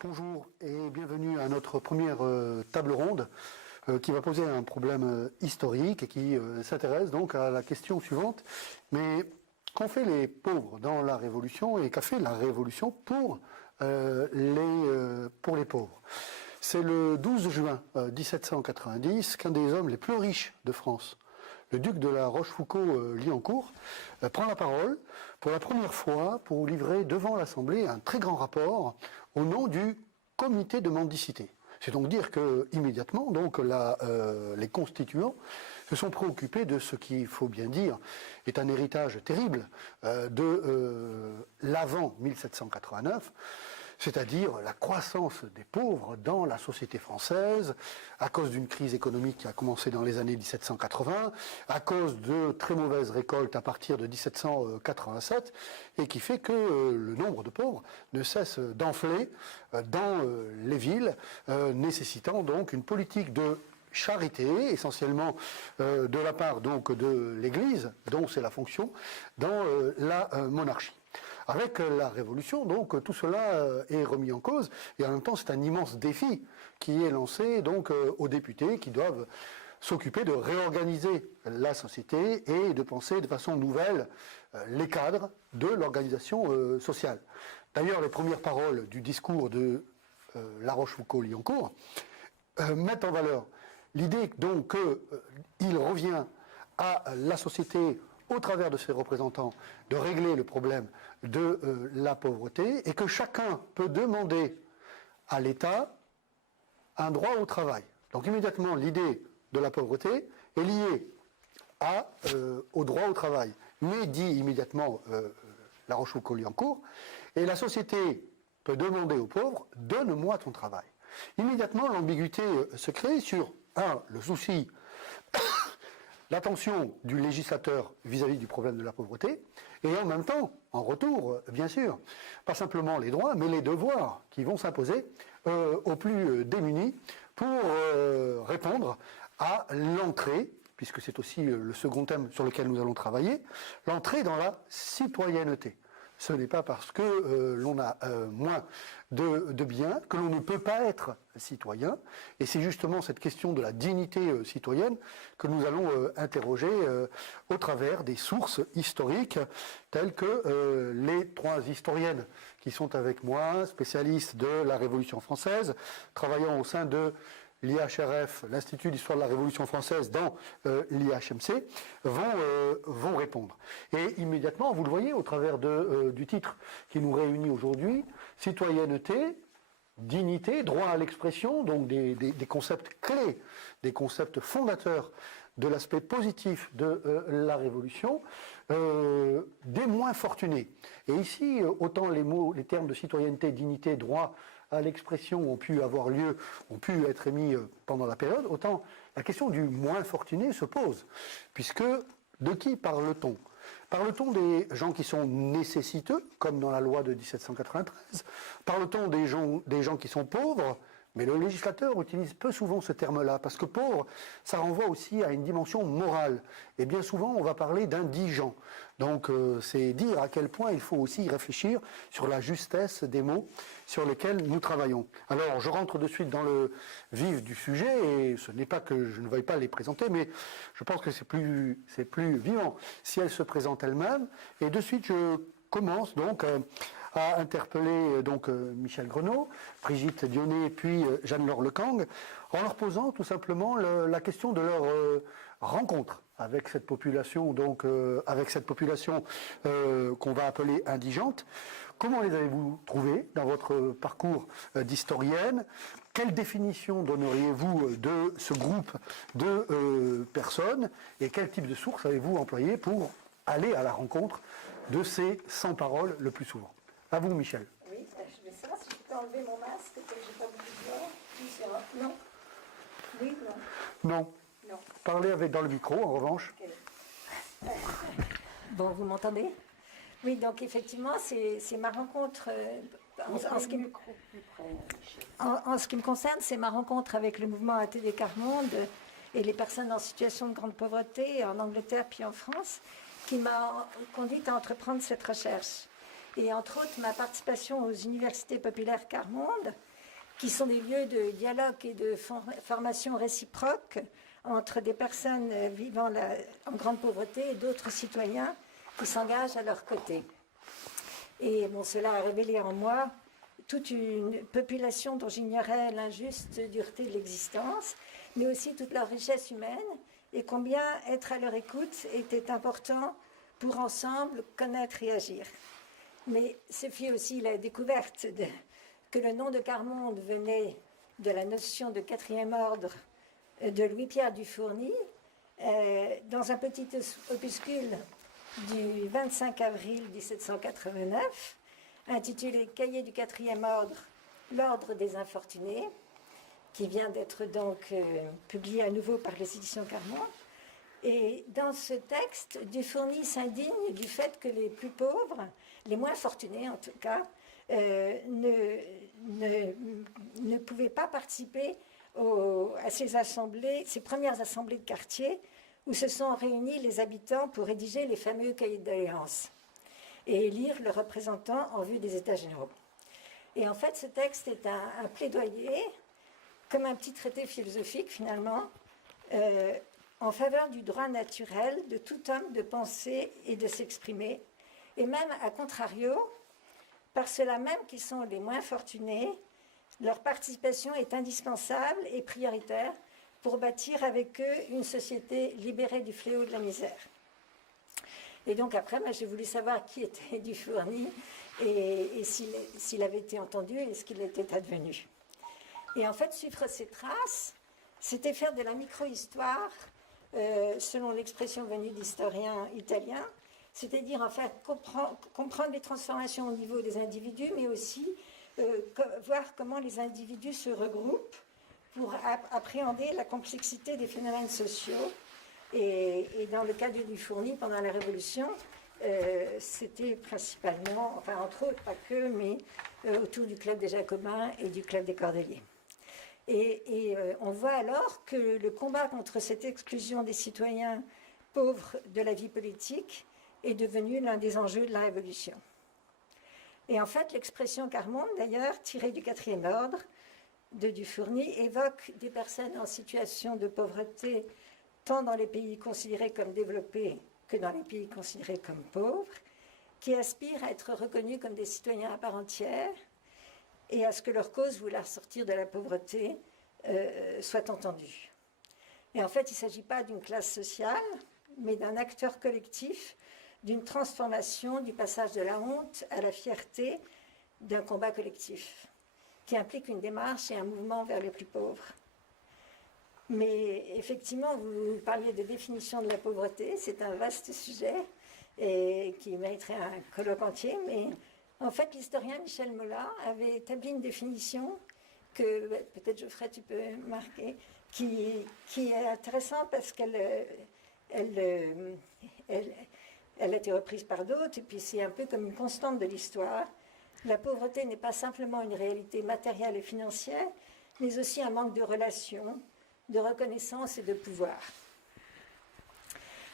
Bonjour et bienvenue à notre première table ronde qui va poser un problème historique et qui s'intéresse donc à la question suivante. Mais qu'ont fait les pauvres dans la Révolution et qu'a fait la Révolution pour les pauvres? C'est le 12 juin 1790 qu'un des hommes les plus riches de France, le duc de la Rochefoucauld-Liancourt, prend la parole pour la première fois pour livrer devant l'Assemblée un très grand rapport au nom du comité de mendicité. C'est donc dire que immédiatement, donc les constituants se sont préoccupés de ce qu'il faut bien dire est un héritage terrible de l'avant 1789. C'est-à-dire la croissance des pauvres dans la société française, à cause d'une crise économique qui a commencé dans les années 1780, à cause de très mauvaises récoltes à partir de 1787, et qui fait que le nombre de pauvres ne cesse d'enfler dans les villes, nécessitant donc une politique de charité, essentiellement de la part donc de l'Église, dont c'est la fonction, dans la monarchie. Avec la Révolution, donc, tout cela est remis en cause, et en même temps, c'est un immense défi qui est lancé donc aux députés qui doivent s'occuper de réorganiser la société et de penser de façon nouvelle les cadres de l'organisation sociale. D'ailleurs, les premières paroles du discours de La Rochefoucauld-Liancourt mettent en valeur l'idée donc qu'il revient à la société au travers de ses représentants, de régler le problème de la pauvreté et que chacun peut demander à l'État un droit au travail. Donc immédiatement, l'idée de la pauvreté est liée au droit au travail. Mais dit immédiatement La Rochefoucauld-Liancourt, et la société peut demander aux pauvres « donne-moi ton travail ». Immédiatement, l'ambiguïté se crée sur, le souci l'attention du législateur vis-à-vis du problème de la pauvreté, et en même temps, en retour, bien sûr, pas simplement les droits, mais les devoirs qui vont s'imposer aux plus démunis pour répondre à l'entrée, puisque c'est aussi le second thème sur lequel nous allons travailler, l'entrée dans la citoyenneté. Ce n'est pas parce que l'on a moins de biens que l'on ne peut pas être citoyen. Et c'est justement cette question de la dignité citoyenne que nous allons interroger au travers des sources historiques telles que les trois historiennes qui sont avec moi, spécialistes de la Révolution française, travaillant au sein de l'IHRF, l'Institut d'Histoire de la Révolution française, dans l'IHMC, vont répondre. Et immédiatement, vous le voyez au travers du titre qui nous réunit aujourd'hui, citoyenneté, dignité, droit à l'expression, donc des concepts clés, des concepts fondateurs de l'aspect positif de la Révolution, des moins fortunés. Et ici, autant les termes de citoyenneté, dignité, droit à l'expression ont pu avoir lieu, ont pu être émis pendant la période, autant la question du moins fortuné se pose. Puisque, de qui parle-t-on? Parle-t-on des gens qui sont nécessiteux, comme dans la loi de 1793? Parle-t-on des gens qui sont pauvres? Mais le législateur utilise peu souvent ce terme-là, parce que pauvre, ça renvoie aussi à une dimension morale. Et bien souvent, on va parler d'indigent. Donc, c'est dire à quel point il faut aussi réfléchir sur la justesse des mots sur lesquels nous travaillons. Alors, je rentre de suite dans le vif du sujet, et ce n'est pas que je ne veuille pas les présenter, mais je pense que c'est plus vivant si elles se présentent elles-mêmes. Et de suite, je commence donc à interpeller Michel Grenot, Brigitte Dionnet, puis Jeanne-Laure Lecang, en leur posant tout simplement la question de leur rencontre avec cette population, qu'on va appeler indigente. Comment les avez-vous trouvés dans votre parcours d'historienne? Quelle définition donneriez-vous de ce groupe de personnes? Et quel type de sources avez-vous employé pour aller à la rencontre de ces sans-paroles le plus souvent? À vous, Michel. Oui, je vais ça. Si je peux enlever mon masque, que j'ai pas beaucoup de voix. Non. Oui, non. Non. Non. Parlez dans le micro, en revanche. Okay. Bon, vous m'entendez? Oui, donc effectivement, c'est ma rencontre. En ce qui me concerne, c'est ma rencontre avec le mouvement ATD Quart Monde et les personnes en situation de grande pauvreté en Angleterre puis en France qui m'a conduite à entreprendre cette recherche. Et entre autres, ma participation aux universités populaires Quart Monde qui sont des lieux de dialogue et de formation réciproque entre des personnes vivant en grande pauvreté et d'autres citoyens qui s'engagent à leur côté. Et bon, cela a révélé en moi toute une population dont j'ignorais l'injuste dureté de l'existence, mais aussi toute leur richesse humaine, et combien être à leur écoute était important pour ensemble connaître et agir. Mais ce fut aussi la découverte que le nom de Carmonde venait de la notion de quatrième ordre de Louis-Pierre Dufourny, dans un petit opuscule du 25 avril 1789, intitulé Cahier du quatrième ordre, l'ordre des infortunés, qui vient d'être donc publié à nouveau par les éditions Carmonde. Et dans ce texte, Dufourny s'indigne du fait que les plus pauvres, les moins fortunés en tout cas, ne pouvaient pas participer à ces assemblées, ces premières assemblées de quartier où se sont réunis les habitants pour rédiger les fameux cahiers de doléances et élire leurs représentants en vue des États généraux. Et en fait, ce texte est un plaidoyer, comme un petit traité philosophique finalement, en faveur du droit naturel de tout homme de penser et de s'exprimer, et même à contrario, par ceux-là même qui sont les moins fortunés, leur participation est indispensable et prioritaire pour bâtir avec eux une société libérée du fléau de la misère. Et donc après, j'ai voulu savoir qui était Dufourny et s'il avait été entendu et ce qu'il était advenu. Et en fait, suivre ses traces, c'était faire de la micro-histoire, selon l'expression venue d'historiens italiens, c'est-à-dire en fait comprendre les transformations au niveau des individus, mais aussi voir comment les individus se regroupent pour appréhender la complexité des phénomènes sociaux. Et dans le cas de Dufourny, pendant la Révolution, c'était principalement, enfin entre autres, pas que, mais autour du club des Jacobins et du club des Cordeliers. Et on voit alors que le combat contre cette exclusion des citoyens pauvres de la vie politique est devenu l'un des enjeux de la Révolution. Et en fait, l'expression Carmonde, d'ailleurs, tirée du quatrième ordre de Dufourny, évoque des personnes en situation de pauvreté tant dans les pays considérés comme développés que dans les pays considérés comme pauvres, qui aspirent à être reconnus comme des citoyens à part entière et à ce que leur cause, vouloir sortir de la pauvreté, soit entendue. Et en fait, il ne s'agit pas d'une classe sociale, mais d'un acteur collectif, d'une transformation du passage de la honte à la fierté d'un combat collectif, qui implique une démarche et un mouvement vers les plus pauvres. Mais effectivement, vous parliez de définition de la pauvreté, c'est un vaste sujet et qui mériterait un colloque entier, mais en fait, l'historien Michel Mola avait établi une définition que peut-être Geoffrey, tu peux marquer, qui est intéressante parce qu'elle a été reprise par d'autres, et puis c'est un peu comme une constante de l'histoire. La pauvreté n'est pas simplement une réalité matérielle et financière, mais aussi un manque de relations, de reconnaissance et de pouvoir.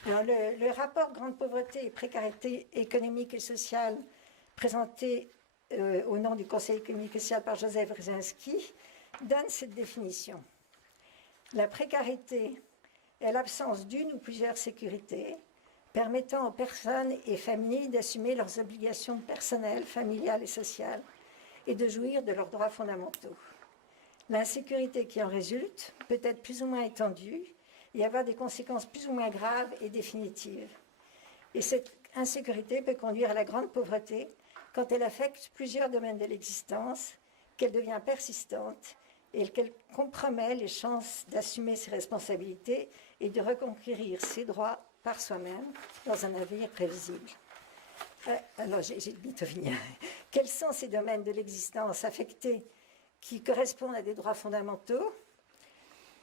Alors, le rapport Grande pauvreté et précarité économique et sociale présenté au nom du Conseil économique et social par Joseph Brzezinski donne cette définition. La précarité est l'absence d'une ou plusieurs sécurités permettant aux personnes et familles d'assumer leurs obligations personnelles, familiales et sociales et de jouir de leurs droits fondamentaux. L'insécurité qui en résulte peut être plus ou moins étendue et avoir des conséquences plus ou moins graves et définitives. Et cette insécurité peut conduire à la grande pauvreté quand elle affecte plusieurs domaines de l'existence, qu'elle devient persistante et qu'elle compromet les chances d'assumer ses responsabilités et de reconquérir ses droits par soi-même dans un avenir prévisible. Alors, j'ai bientôt fini. Quels sont ces domaines de l'existence affectés qui correspondent à des droits fondamentaux?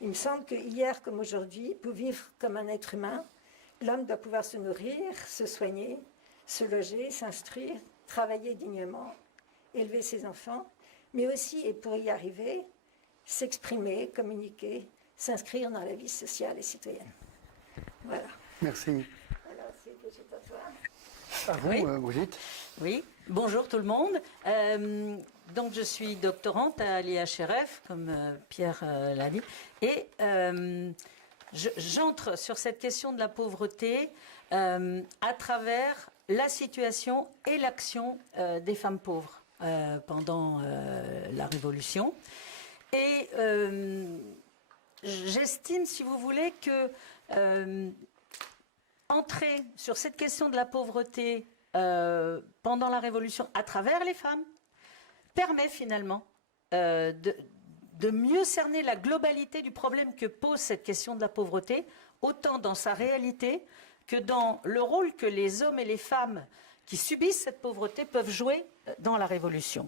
Il me semble que hier comme aujourd'hui, pour vivre comme un être humain, l'homme doit pouvoir se nourrir, se soigner, se loger, s'instruire, travailler dignement, élever ses enfants, mais aussi, et pour y arriver, s'exprimer, communiquer, s'inscrire dans la vie sociale et citoyenne. Voilà. Merci. Alors, c'est Brigitte à toi. À vous, Oui. Brigitte. Oui, bonjour tout le monde. Donc je suis doctorante à l'IHRF, comme Pierre l'a dit, et j'entre sur cette question de la pauvreté à travers la situation et l'action des femmes pauvres pendant la Révolution. Et j'estime, si vous voulez, que entrer sur cette question de la pauvreté pendant la Révolution à travers les femmes permet finalement de mieux cerner la globalité du problème que pose cette question de la pauvreté, autant dans sa réalité que dans le rôle que les hommes et les femmes qui subissent cette pauvreté peuvent jouer dans la Révolution.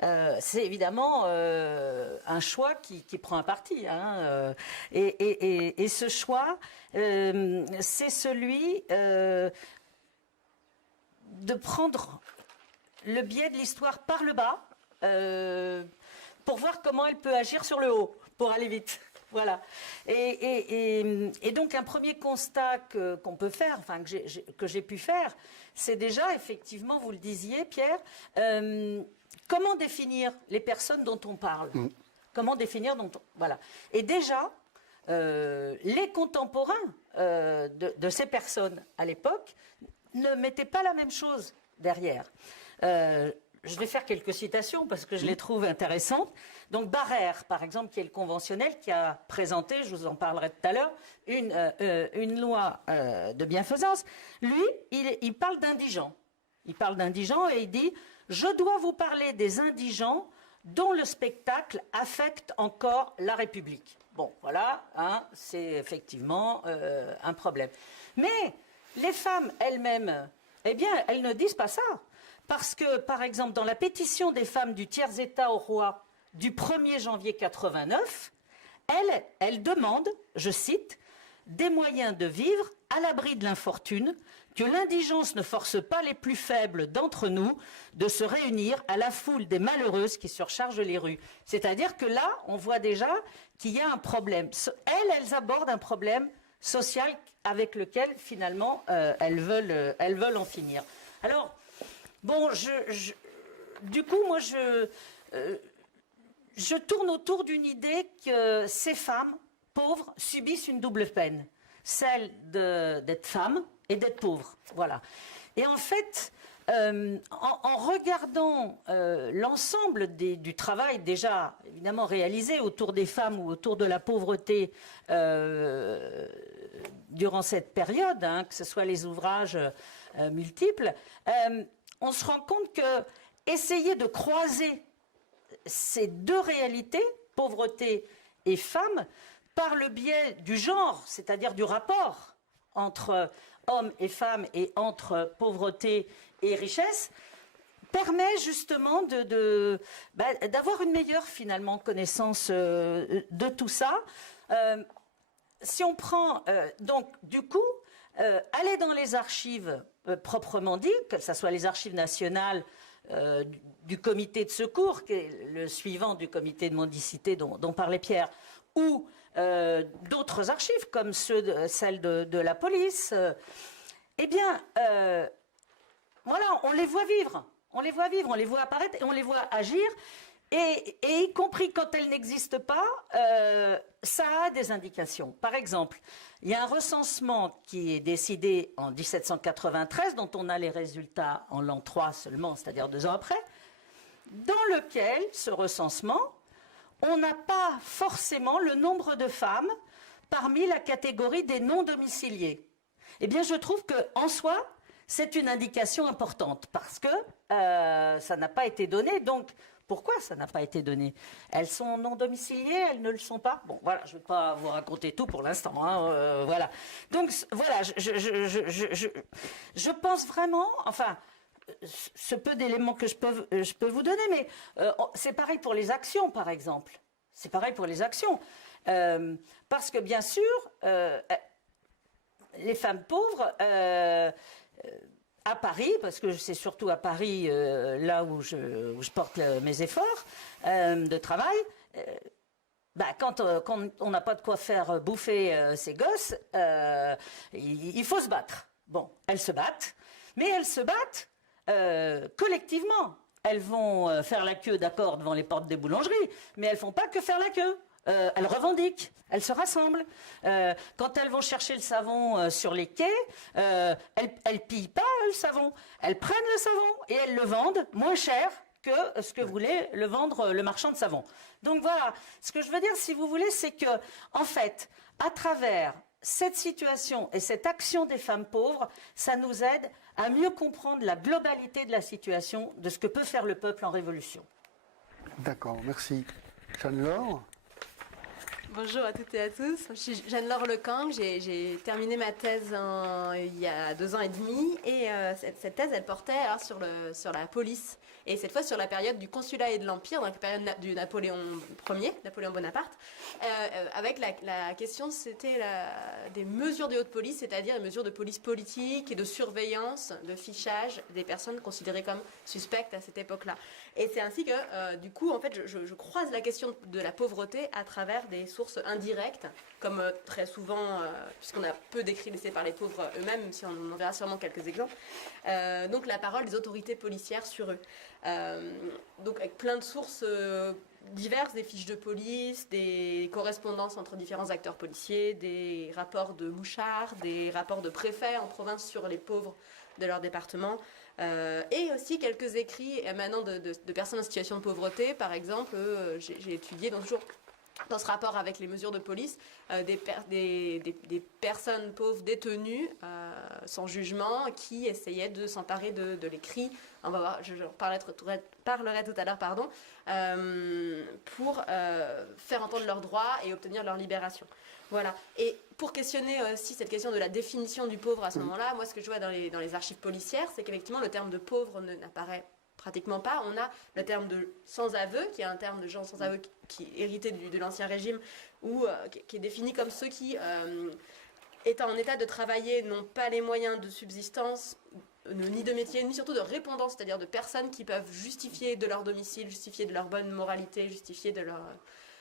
C'est évidemment un choix qui prend un parti. Hein, et ce choix, c'est celui de prendre le biais de l'histoire par le bas pour voir comment elle peut agir sur le haut, pour aller vite. Voilà. Et donc un premier constat qu'on peut faire, enfin que j'ai pu faire, c'est déjà, effectivement, vous le disiez, Pierre, comment définir les personnes dont on parle. Comment définir voilà. Et déjà, les contemporains de ces personnes à l'époque ne mettaient pas la même chose derrière. Je vais faire quelques citations parce que je les trouve intéressantes. Donc Barrère, par exemple, qui est le conventionnel, qui a présenté, je vous en parlerai tout à l'heure, une loi de bienfaisance. Lui, il parle d'indigents. Il parle d'indigents et il dit « Je dois vous parler des indigents dont le spectacle affecte encore la République ». Bon, voilà, hein, c'est effectivement un problème. Mais les femmes elles-mêmes, eh bien, elles ne disent pas ça. Parce que, par exemple, dans la pétition des femmes du tiers-État au roi du 1er janvier 89, elles demandent, je cite, « des moyens de vivre à l'abri de l'infortune, que l'indigence ne force pas les plus faibles d'entre nous de se réunir à la foule des malheureuses qui surchargent les rues. » C'est-à-dire que là, on voit déjà qu'il y a un problème. Elles abordent un problème social avec lequel, finalement, elles veulent en finir. Alors, bon, du coup, moi, je tourne autour d'une idée que ces femmes pauvres subissent une double peine. Celle d'être femmes et d'être pauvres. Voilà. Et en fait, en regardant l'ensemble du travail déjà, évidemment, réalisé autour des femmes ou autour de la pauvreté durant cette période, hein, que ce soit les ouvrages multiples, on se rend compte que essayer de croiser ces deux réalités, pauvreté et femmes, par le biais du genre, c'est-à-dire du rapport entre hommes et femmes et entre pauvreté et richesse, permet justement d'avoir une meilleure, finalement, connaissance de tout ça. Si on prend, donc, du coup, aller dans les archives proprement dit, que ce soit les archives nationales du comité de secours, qui est le suivant du comité de mendicité dont parlait Pierre, ou d'autres archives, comme celles de la police, eh bien, voilà, on les voit vivre, on les voit apparaître et on les voit agir, et y compris quand elles n'existent pas, ça a des indications. Par exemple, il y a un recensement qui est décidé en 1793, dont on a les résultats en l'an 3 seulement, c'est-à-dire 2 ans après, dans lequel, ce recensement, on n'a pas forcément le nombre de femmes parmi la catégorie des non-domiciliés. Eh bien, je trouve qu'en soi, c'est une indication importante, parce que ça n'a pas été donné. Donc, pourquoi ça n'a pas été donné? Elles sont non-domiciliées, elles ne le sont pas? Bon, voilà, je ne vais pas vous raconter tout pour l'instant. Hein, voilà. Donc, voilà, je pense vraiment, enfin, ce peu d'éléments que je peux vous donner, mais c'est pareil pour les actions, par exemple. C'est pareil pour les actions. Parce que, bien sûr, les femmes pauvres, à Paris, parce que c'est surtout à Paris, là où je porte mes efforts de travail, quand on n'a pas de quoi faire bouffer ses gosses, il faut se battre. Bon, elles se battent, mais elles se battent collectivement. elles vont faire la queue, d'accord, devant les portes des boulangeries, mais elles font pas que faire la queue. Elles revendiquent, elles se rassemblent. Quand elles vont chercher le savon sur les quais, elles pillent pas le savon. Elles prennent le savon et elles le vendent moins cher que ce que voulait le vendre le marchand de savon. Donc voilà, ce que je veux dire, si vous voulez, c'est que, en fait, à travers cette situation et cette action des femmes pauvres, ça nous aide à mieux comprendre la globalité de la situation, de ce que peut faire le peuple en révolution. D'accord, merci. Jeanne-Laure? Bonjour à toutes et à tous. Je suis Jeanne-Laure Lecang. J'ai terminé ma thèse il y a 2 ans et demi. Et cette thèse, elle portait alors, sur la police. Et cette fois sur la période du consulat et de l'Empire, donc la période du Napoléon Ier, Napoléon Bonaparte. Avec la question, c'était des mesures de haute police, c'est-à-dire des mesures de police politique et de surveillance, de fichage des personnes considérées comme suspectes à cette époque-là. Et c'est ainsi que, du coup, en fait, je croise la question de la pauvreté à travers des sources indirectes, comme très souvent, puisqu'on a peu d'écrits laissés par les pauvres eux-mêmes, même si on en verra sûrement quelques exemples. Donc la parole des autorités policières sur eux. Donc avec plein de sources diverses, des fiches de police, des correspondances entre différents acteurs policiers, des rapports de mouchards, des rapports de préfets en province sur les pauvres de leur département, et aussi quelques écrits émanant de personnes en situation de pauvreté. Par exemple, j'ai étudié donc toujours dans ce rapport avec les mesures de police, des personnes pauvres détenues sans jugement qui essayaient de s'emparer de l'écrit. On va voir, je parlerai tout à l'heure, pour faire entendre leurs droits et obtenir leur libération. Voilà. Et pour questionner aussi cette question de la définition du pauvre à ce moment-là, moi ce que je vois dans les archives policières, c'est qu'effectivement le terme de pauvre n'apparaît pratiquement pas. On a le terme de sans-aveu, qui est un terme de gens sans aveu qui hérité de l'Ancien Régime, ou qui est défini comme ceux qui, étant en état de travailler, n'ont pas les moyens de subsistance, ni de métier, ni surtout de répondance, c'est-à-dire de personnes qui peuvent justifier de leur domicile, justifier de leur bonne moralité, justifier de leur...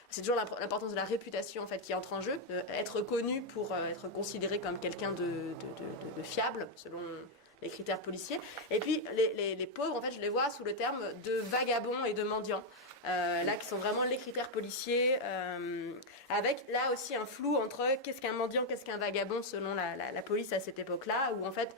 C'est toujours l'importance de la réputation en fait, qui entre en jeu, être connu pour être considéré comme quelqu'un de fiable, selon les critères policiers. Et puis les pauvres, en fait, je les vois sous le terme de vagabonds et de mendiants, là qui sont vraiment les critères policiers, avec là aussi un flou entre qu'est-ce qu'un mendiant, qu'est-ce qu'un vagabond selon la police à cette époque-là, où en fait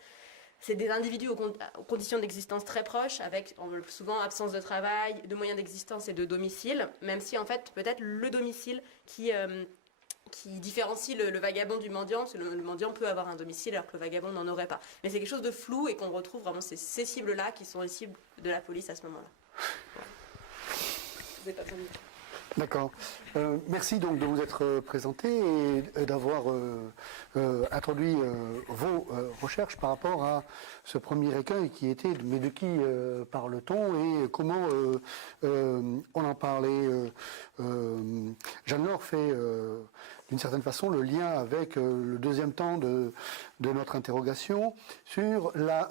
c'est des individus aux conditions d'existence très proches, avec souvent absence de travail, de moyens d'existence et de domicile, même si en fait peut-être le domicile qui différencie le vagabond du mendiant, parce que le mendiant peut avoir un domicile alors que le vagabond n'en aurait pas. Mais c'est quelque chose de flou et qu'on retrouve vraiment ces cibles-là qui sont les cibles de la police à ce moment-là. Voilà. Vous n'avez pas besoin de... D'accord. Merci donc de vous être présenté et d'avoir introduit vos recherches par rapport à ce premier écueil qui était mais de qui parle-t-on et comment on en parlait. Jeanne-Laure fait d'une certaine façon le lien avec le deuxième temps de notre interrogation sur la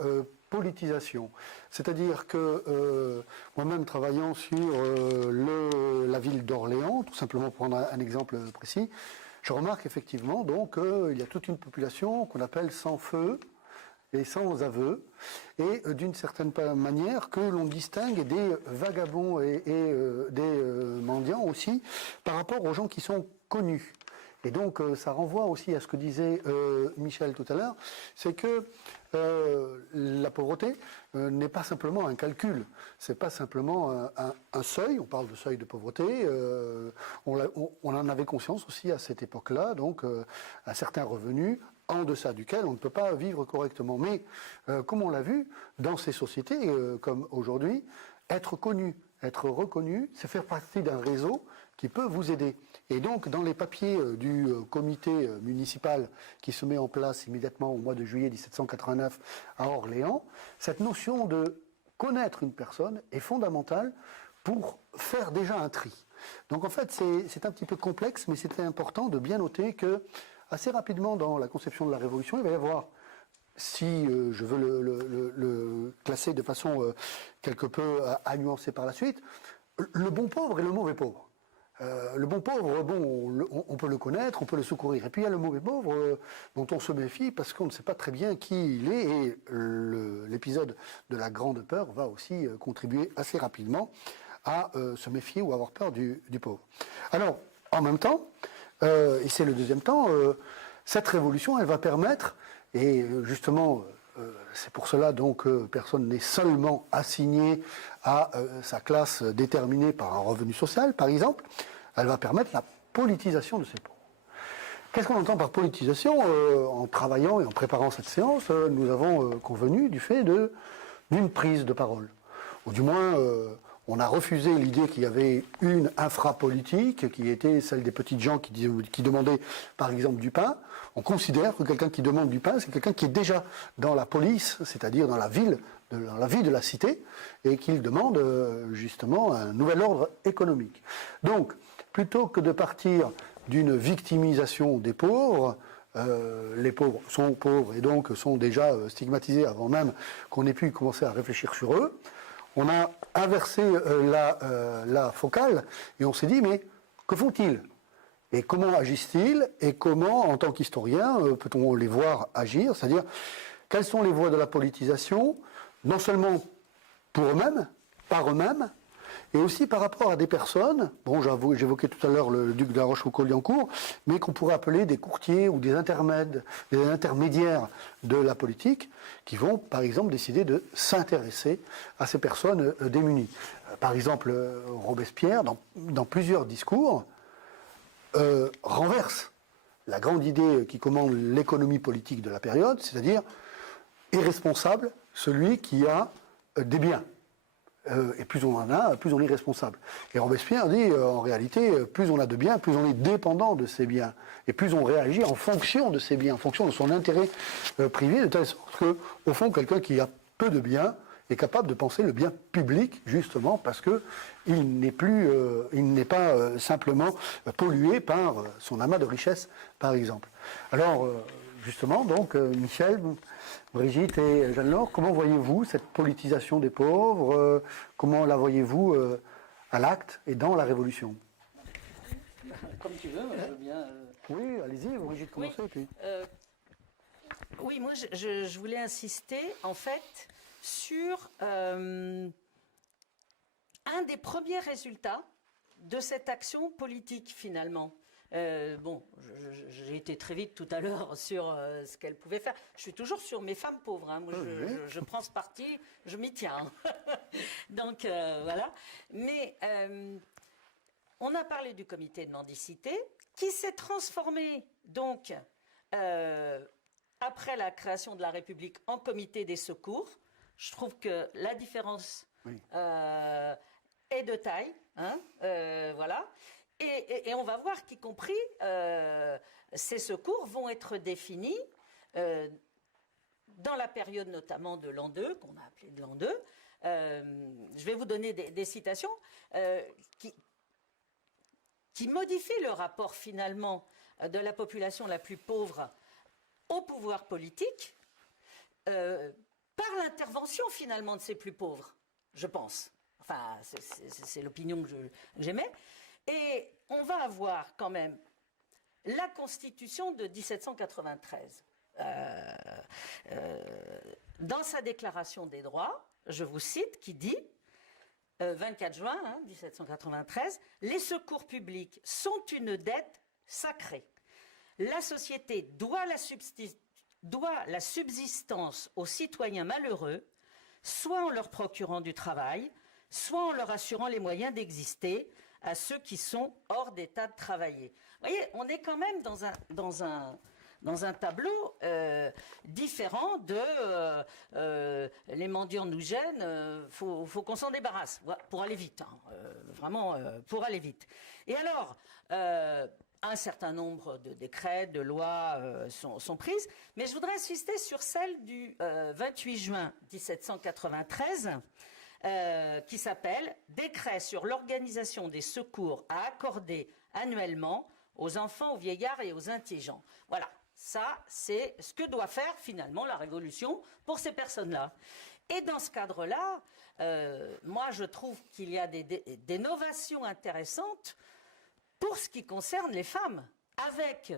politisation. C'est-à-dire que moi-même travaillant sur la ville d'Orléans, tout simplement pour prendre un exemple précis, je remarque effectivement donc il y a toute une population qu'on appelle sans feu et sans aveu, et d'une certaine manière que l'on distingue des vagabonds et des mendiants aussi par rapport aux gens qui sont connus. Et donc ça renvoie aussi à ce que disait Michel tout à l'heure, c'est que la pauvreté n'est pas simplement un calcul, c'est pas simplement un seuil, on parle de seuil de pauvreté, on en avait conscience aussi à cette époque-là, donc un certain revenu en deçà duquel on ne peut pas vivre correctement. Mais comme on l'a vu, dans ces sociétés comme aujourd'hui, être connu, être reconnu, c'est faire partie d'un réseau qui peut vous aider. Et donc, dans les papiers du comité municipal qui se met en place immédiatement au mois de juillet 1789 à Orléans, cette notion de connaître une personne est fondamentale pour faire déjà un tri. Donc en fait, c'est un petit peu complexe, mais c'était important de bien noter que assez rapidement dans la conception de la Révolution, il va y avoir, si je veux le classer de façon quelque peu à nuancer par la suite, le bon pauvre et le mauvais pauvre. Le bon pauvre, on peut le connaître, on peut le secourir. Et puis il y a le mauvais pauvre dont on se méfie parce qu'on ne sait pas très bien qui il est. Et l'épisode de la grande peur va aussi contribuer assez rapidement à se méfier ou avoir peur du pauvre. Alors, en même temps, et c'est le deuxième temps, cette révolution, elle va permettre, et justement, c'est pour cela donc que personne n'est seulement assigné à sa classe déterminée par un revenu social, par exemple, elle va permettre la politisation de ces pauvres. Qu'est-ce qu'on entend par politisation? En travaillant et en préparant cette séance, nous avons convenu du fait d'une prise de parole. Ou du moins, on a refusé l'idée qu'il y avait une infrapolitique, qui était celle des petites gens qui demandaient, par exemple, du pain. On considère que quelqu'un qui demande du pain, c'est quelqu'un qui est déjà dans la police, c'est-à-dire dans la ville, dans la vie de la cité, et qu'il demande justement un nouvel ordre économique. Donc, plutôt que de partir d'une victimisation des pauvres, les pauvres sont pauvres et donc sont déjà stigmatisés avant même qu'on ait pu commencer à réfléchir sur eux, on a inversé la focale et on s'est dit, mais que font-ils? Et comment agissent-ils? Et comment, en tant qu'historien, peut-on les voir agir? C'est-à-dire, quelles sont les voies de la politisation, non seulement pour eux-mêmes, par eux-mêmes, et aussi par rapport à des personnes, bon, j'évoquais tout à l'heure le duc de la Rochefoucauld-Liancourt, mais qu'on pourrait appeler des courtiers ou des intermédiaires de la politique, qui vont, par exemple, décider de s'intéresser à ces personnes démunies. Par exemple, Robespierre, dans plusieurs discours, renverse la grande idée qui commande l'économie politique de la période, c'est-à-dire est responsable celui qui a des biens. Et plus on en a, plus on est responsable. Et Robespierre dit, en réalité, plus on a de biens, plus on est dépendant de ces biens. Et plus on réagit en fonction de ces biens, en fonction de son intérêt privé, de telle sorte que, au fond, quelqu'un qui a peu de biens est capable de penser le bien public, justement, parce qu'il n'est pas simplement pollué par son amas de richesses, par exemple. Alors, justement, donc, Michel, Brigitte et Jeanne-Laure, comment voyez-vous cette politisation des pauvres? Comment la voyez-vous à l'acte et dans la Révolution? Comme tu veux, je veux bien. Oui, allez-y, Brigitte, commencez. Oui, puis... oui, moi je voulais insister en fait sur un des premiers résultats de cette action politique finalement. Bon, j'ai été très vite tout à l'heure sur ce qu'elle pouvait faire. Je suis toujours sur mes femmes pauvres. Hein. Moi, je prends ce parti, je m'y tiens. Donc, voilà. Mais on a parlé du comité de mendicité qui s'est transformé, donc, après la création de la République, en comité des secours. Je trouve que la différence est de taille. Hein, voilà. Et on va voir qu'y compris, ces secours vont être définis dans la période notamment de l'an 2, qu'on a appelé de l'an 2. Je vais vous donner des citations qui modifient le rapport finalement de la population la plus pauvre au pouvoir politique par l'intervention finalement de ces plus pauvres, je pense. Enfin, c'est l'opinion que j'émets. Et on va avoir quand même la Constitution de 1793. Dans sa déclaration des droits, je vous cite, qui dit, 24 juin 1793, « Les secours publics sont une dette sacrée. La société doit la subsistance aux citoyens malheureux, soit en leur procurant du travail, soit en leur assurant les moyens d'exister, à ceux qui sont hors d'état de travailler. » Vous voyez, on est quand même dans un tableau différent de les mendiants nous gênent, faut qu'on s'en débarrasse pour aller vite, hein, vraiment pour aller vite. Et alors, un certain nombre de décrets, de lois sont prises, mais je voudrais insister sur celle du 28 juin 1793, qui s'appelle « Décret sur l'organisation des secours à accorder annuellement aux enfants, aux vieillards et aux indigents ». Voilà, ça c'est ce que doit faire finalement la Révolution pour ces personnes-là. Et dans ce cadre-là, moi je trouve qu'il y a des novations intéressantes pour ce qui concerne les femmes, avec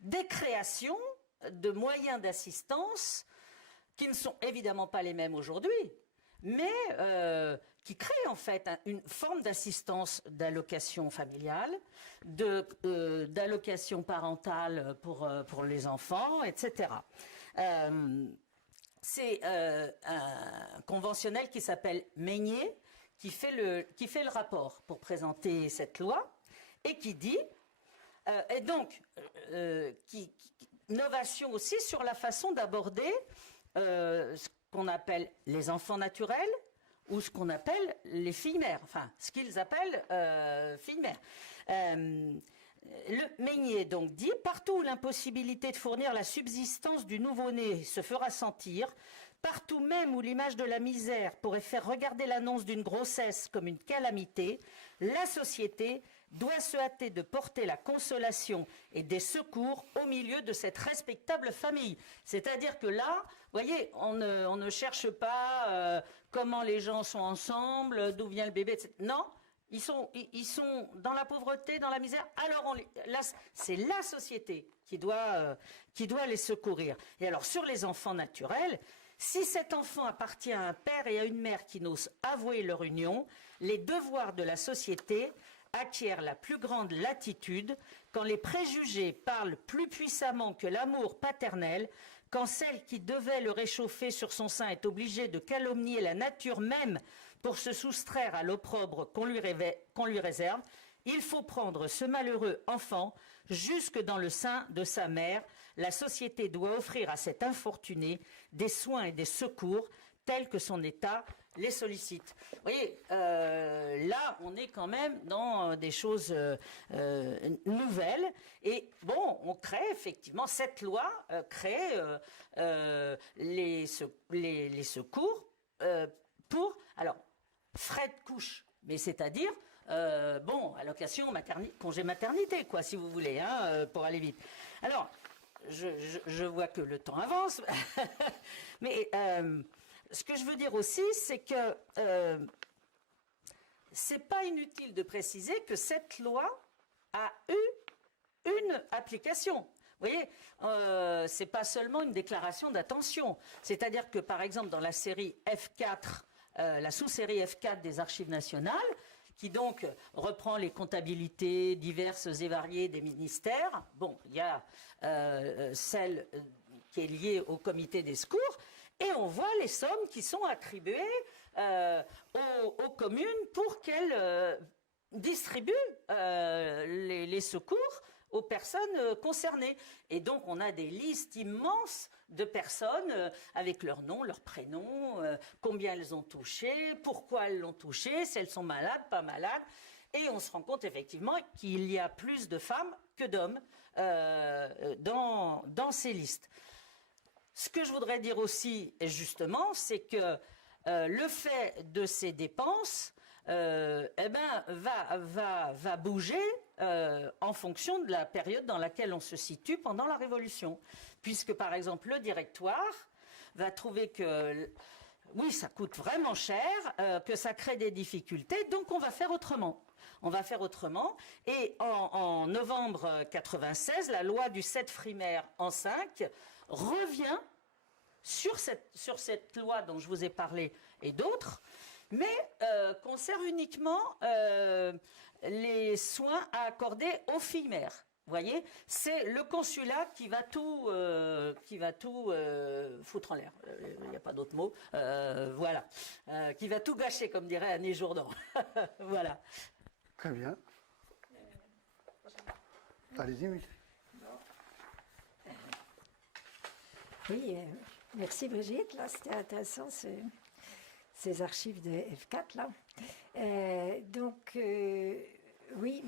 des créations de moyens d'assistance qui ne sont évidemment pas les mêmes aujourd'hui, mais qui créent en fait une forme d'assistance d'allocation familiale, d'allocation parentale pour les enfants, etc. C'est un conventionnel qui s'appelle Meignet qui fait le rapport pour présenter cette loi et qui dit, et donc, innovation aussi sur la façon d'aborder ce qu'on appelle les enfants naturels ou ce qu'on appelle les filles-mères, enfin, ce qu'ils appellent filles-mères. Le Meignet donc dit « Partout où l'impossibilité de fournir la subsistance du nouveau-né se fera sentir, partout même où l'image de la misère pourrait faire regarder l'annonce d'une grossesse comme une calamité, la société doit se hâter de porter la consolation et des secours au milieu de cette respectable famille. » C'est-à-dire que là, vous voyez, on ne cherche pas comment les gens sont ensemble, d'où vient le bébé, etc. Non, ils sont dans la pauvreté, dans la misère. Alors, là, c'est la société qui doit les secourir. Et alors, sur les enfants naturels, si cet enfant appartient à un père et à une mère qui n'osent avouer leur union, les devoirs de la société acquiert la plus grande latitude quand les préjugés parlent plus puissamment que l'amour paternel, quand celle qui devait le réchauffer sur son sein est obligée de calomnier la nature même pour se soustraire à l'opprobre qu'on lui réserve, il faut prendre ce malheureux enfant jusque dans le sein de sa mère. La société doit offrir à cet infortuné des soins et des secours tels que son état les sollicite. Vous voyez, là, on est quand même dans des choses nouvelles. Et bon, on crée effectivement, cette loi crée les secours pour, alors, frais de couche, mais c'est-à-dire, allocation, congé maternité, quoi, si vous voulez, hein, pour aller vite. Alors, je vois que le temps avance, mais ce que je veux dire aussi, c'est que c'est pas inutile de préciser que cette loi a eu une application. Vous voyez, c'est pas seulement une déclaration d'intention. C'est-à-dire que, par exemple, dans la série F4, la sous-série F4 des Archives nationales, qui donc reprend les comptabilités diverses et variées des ministères, bon, il y a celle qui est liée au comité des secours, et on voit les sommes qui sont attribuées aux communes pour qu'elles distribuent les secours aux personnes concernées. Et donc, on a des listes immenses de personnes avec leur nom, leur prénom, combien elles ont touché, pourquoi elles l'ont touché, si elles sont malades, pas malades. Et on se rend compte effectivement qu'il y a plus de femmes que d'hommes dans ces listes. Ce que je voudrais dire aussi, justement, c'est que le fait de ces dépenses va bouger en fonction de la période dans laquelle on se situe pendant la Révolution. Puisque, par exemple, le directoire va trouver que, oui, ça coûte vraiment cher, que ça crée des difficultés, donc on va faire autrement. On va faire autrement. Et en novembre 96, la loi du 7 Frimaire en 5 revient sur cette loi dont je vous ai parlé et d'autres, mais conserve uniquement les soins à accorder aux filles-mères. Vous voyez, c'est le consulat qui va tout foutre en l'air. Il n'y a pas d'autre mot. Voilà. Qui va tout gâcher, comme dirait Annie Jourdan. Voilà. Très bien. Allez-y, oui. Oui, merci Brigitte. Là, c'était intéressant ces archives de F4 là. Oui.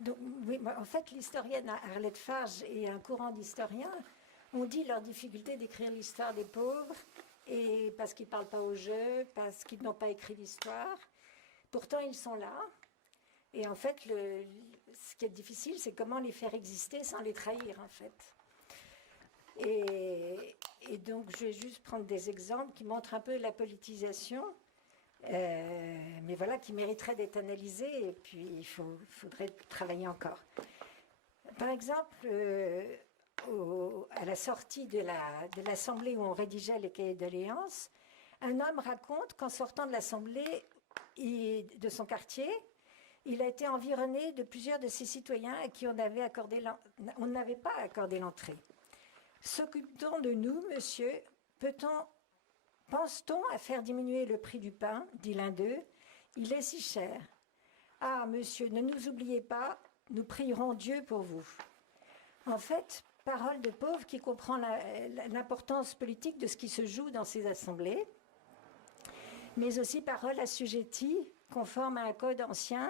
Donc, oui, en fait, l'historienne Arlette Farge et un courant d'historiens ont dit leur difficulté d'écrire l'histoire des pauvres, et parce qu'ils ne parlent pas au jeu, parce qu'ils n'ont pas écrit l'histoire. Pourtant, ils sont là. Et en fait, ce qui est difficile, c'est comment les faire exister sans les trahir, en fait. Et donc, je vais juste prendre des exemples qui montrent un peu la politisation. mais voilà, qui mériterait d'être analysé, et puis il faudrait travailler encore. Par exemple, à la sortie de l'Assemblée où on rédigeait les cahiers de doléances, un homme raconte qu'en sortant de l'Assemblée de son quartier, il a été environné de plusieurs de ses citoyens à qui on n'avait pas accordé l'entrée. S'occupe-t-on de nous, monsieur? Pense-t-on à faire diminuer le prix du pain, dit l'un d'eux? Il est si cher. Ah, monsieur, ne nous oubliez pas, nous prierons Dieu pour vous. En fait, parole de pauvre qui comprend l'importance politique de ce qui se joue dans ces assemblées, mais aussi parole assujettie, conforme à un code ancien,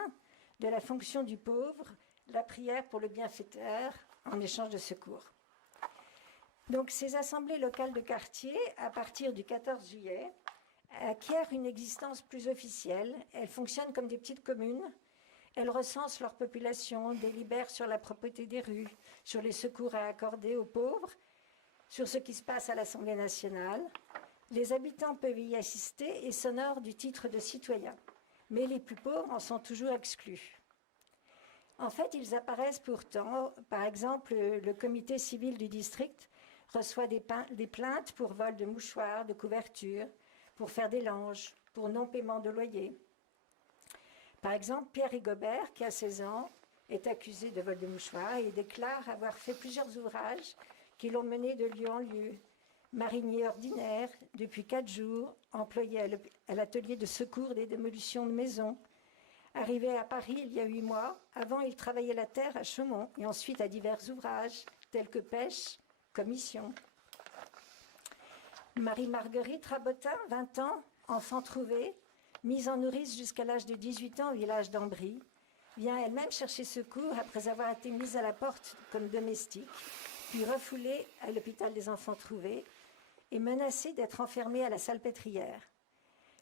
de la fonction du pauvre, la prière pour le bienfaiteur en échange de secours. Donc ces assemblées locales de quartier, à partir du 14 juillet, acquièrent une existence plus officielle. Elles fonctionnent comme des petites communes. Elles recensent leur population, délibèrent sur la propreté des rues, sur les secours à accorder aux pauvres, sur ce qui se passe à l'Assemblée nationale. Les habitants peuvent y assister et s'honorent du titre de citoyen. Mais les plus pauvres en sont toujours exclus. En fait, ils apparaissent pourtant. Par exemple, le comité civil du district reçoit des plaintes pour vol de mouchoirs, de couvertures, pour faire des langes, pour non-paiement de loyer. Par exemple, Pierre Rigobert, qui a 16 ans, est accusé de vol de mouchoirs et déclare avoir fait plusieurs ouvrages qui l'ont mené de lieu en lieu. Marinier ordinaire, depuis 4 jours, employé à l'atelier de secours des démolitions de maisons. Arrivé à Paris il y a 8 mois, avant il travaillait la terre à Chaumont et ensuite à divers ouvrages tels que pêche, commission. Marie-Marguerite Rabotin, 20 ans, enfant trouvé, mise en nourrice jusqu'à l'âge de 18 ans au village d'Ambry, vient elle-même chercher secours après avoir été mise à la porte comme domestique, puis refoulée à l'hôpital des enfants trouvés et menacée d'être enfermée à la salpêtrière.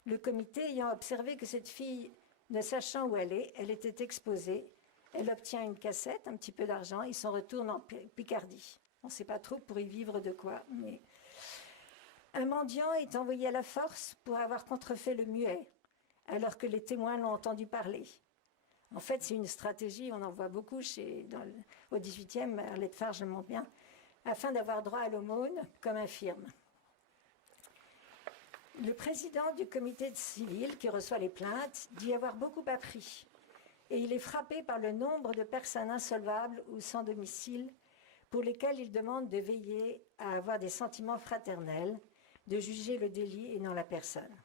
Le comité ayant observé que cette fille, ne sachant où elle est, elle était exposée, elle obtient une cassette, un petit peu d'argent, et s'en retourne en Picardie. On ne sait pas trop pour y vivre de quoi, mais... Un mendiant est envoyé à la force pour avoir contrefait le muet, alors que les témoins l'ont entendu parler. En fait, c'est une stratégie, on en voit beaucoup au 18e, Arlette Farge le montre bien, afin d'avoir droit à l'aumône comme infirme. Le président du comité civil qui reçoit les plaintes dit avoir beaucoup appris, et il est frappé par le nombre de personnes insolvables ou sans domicile pour lesquelles il demande de veiller à avoir des sentiments fraternels, de juger le délit et non la personne.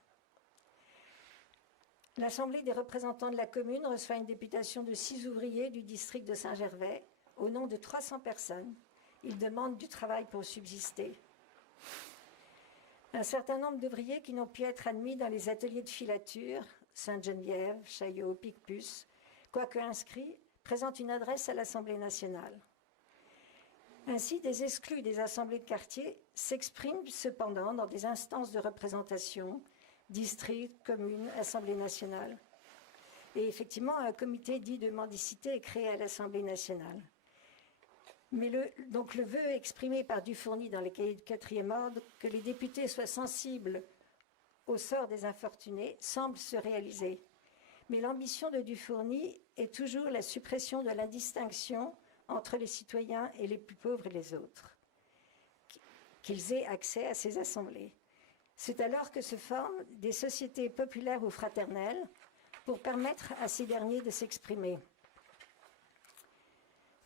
L'Assemblée des représentants de la commune reçoit une députation de 6 ouvriers du district de Saint-Gervais au nom de 300 personnes. Ils demandent du travail pour subsister. Un certain nombre d'ouvriers qui n'ont pu être admis dans les ateliers de filature, Sainte-Geneviève, Chaillot, Picpus, quoique inscrits, présentent une adresse à l'Assemblée nationale. Ainsi, des exclus des assemblées de quartier s'expriment cependant dans des instances de représentation, district, commune, Assemblée nationale. Et effectivement, un comité dit de mendicité est créé à l'Assemblée nationale. Mais le vœu exprimé par Dufourny dans les cahiers de 4e ordre, que les députés soient sensibles au sort des infortunés, semble se réaliser. Mais l'ambition de Dufourny est toujours la suppression de la distinction entre les citoyens et les plus pauvres et les autres, qu'ils aient accès à ces assemblées. C'est alors que se forment des sociétés populaires ou fraternelles pour permettre à ces derniers de s'exprimer.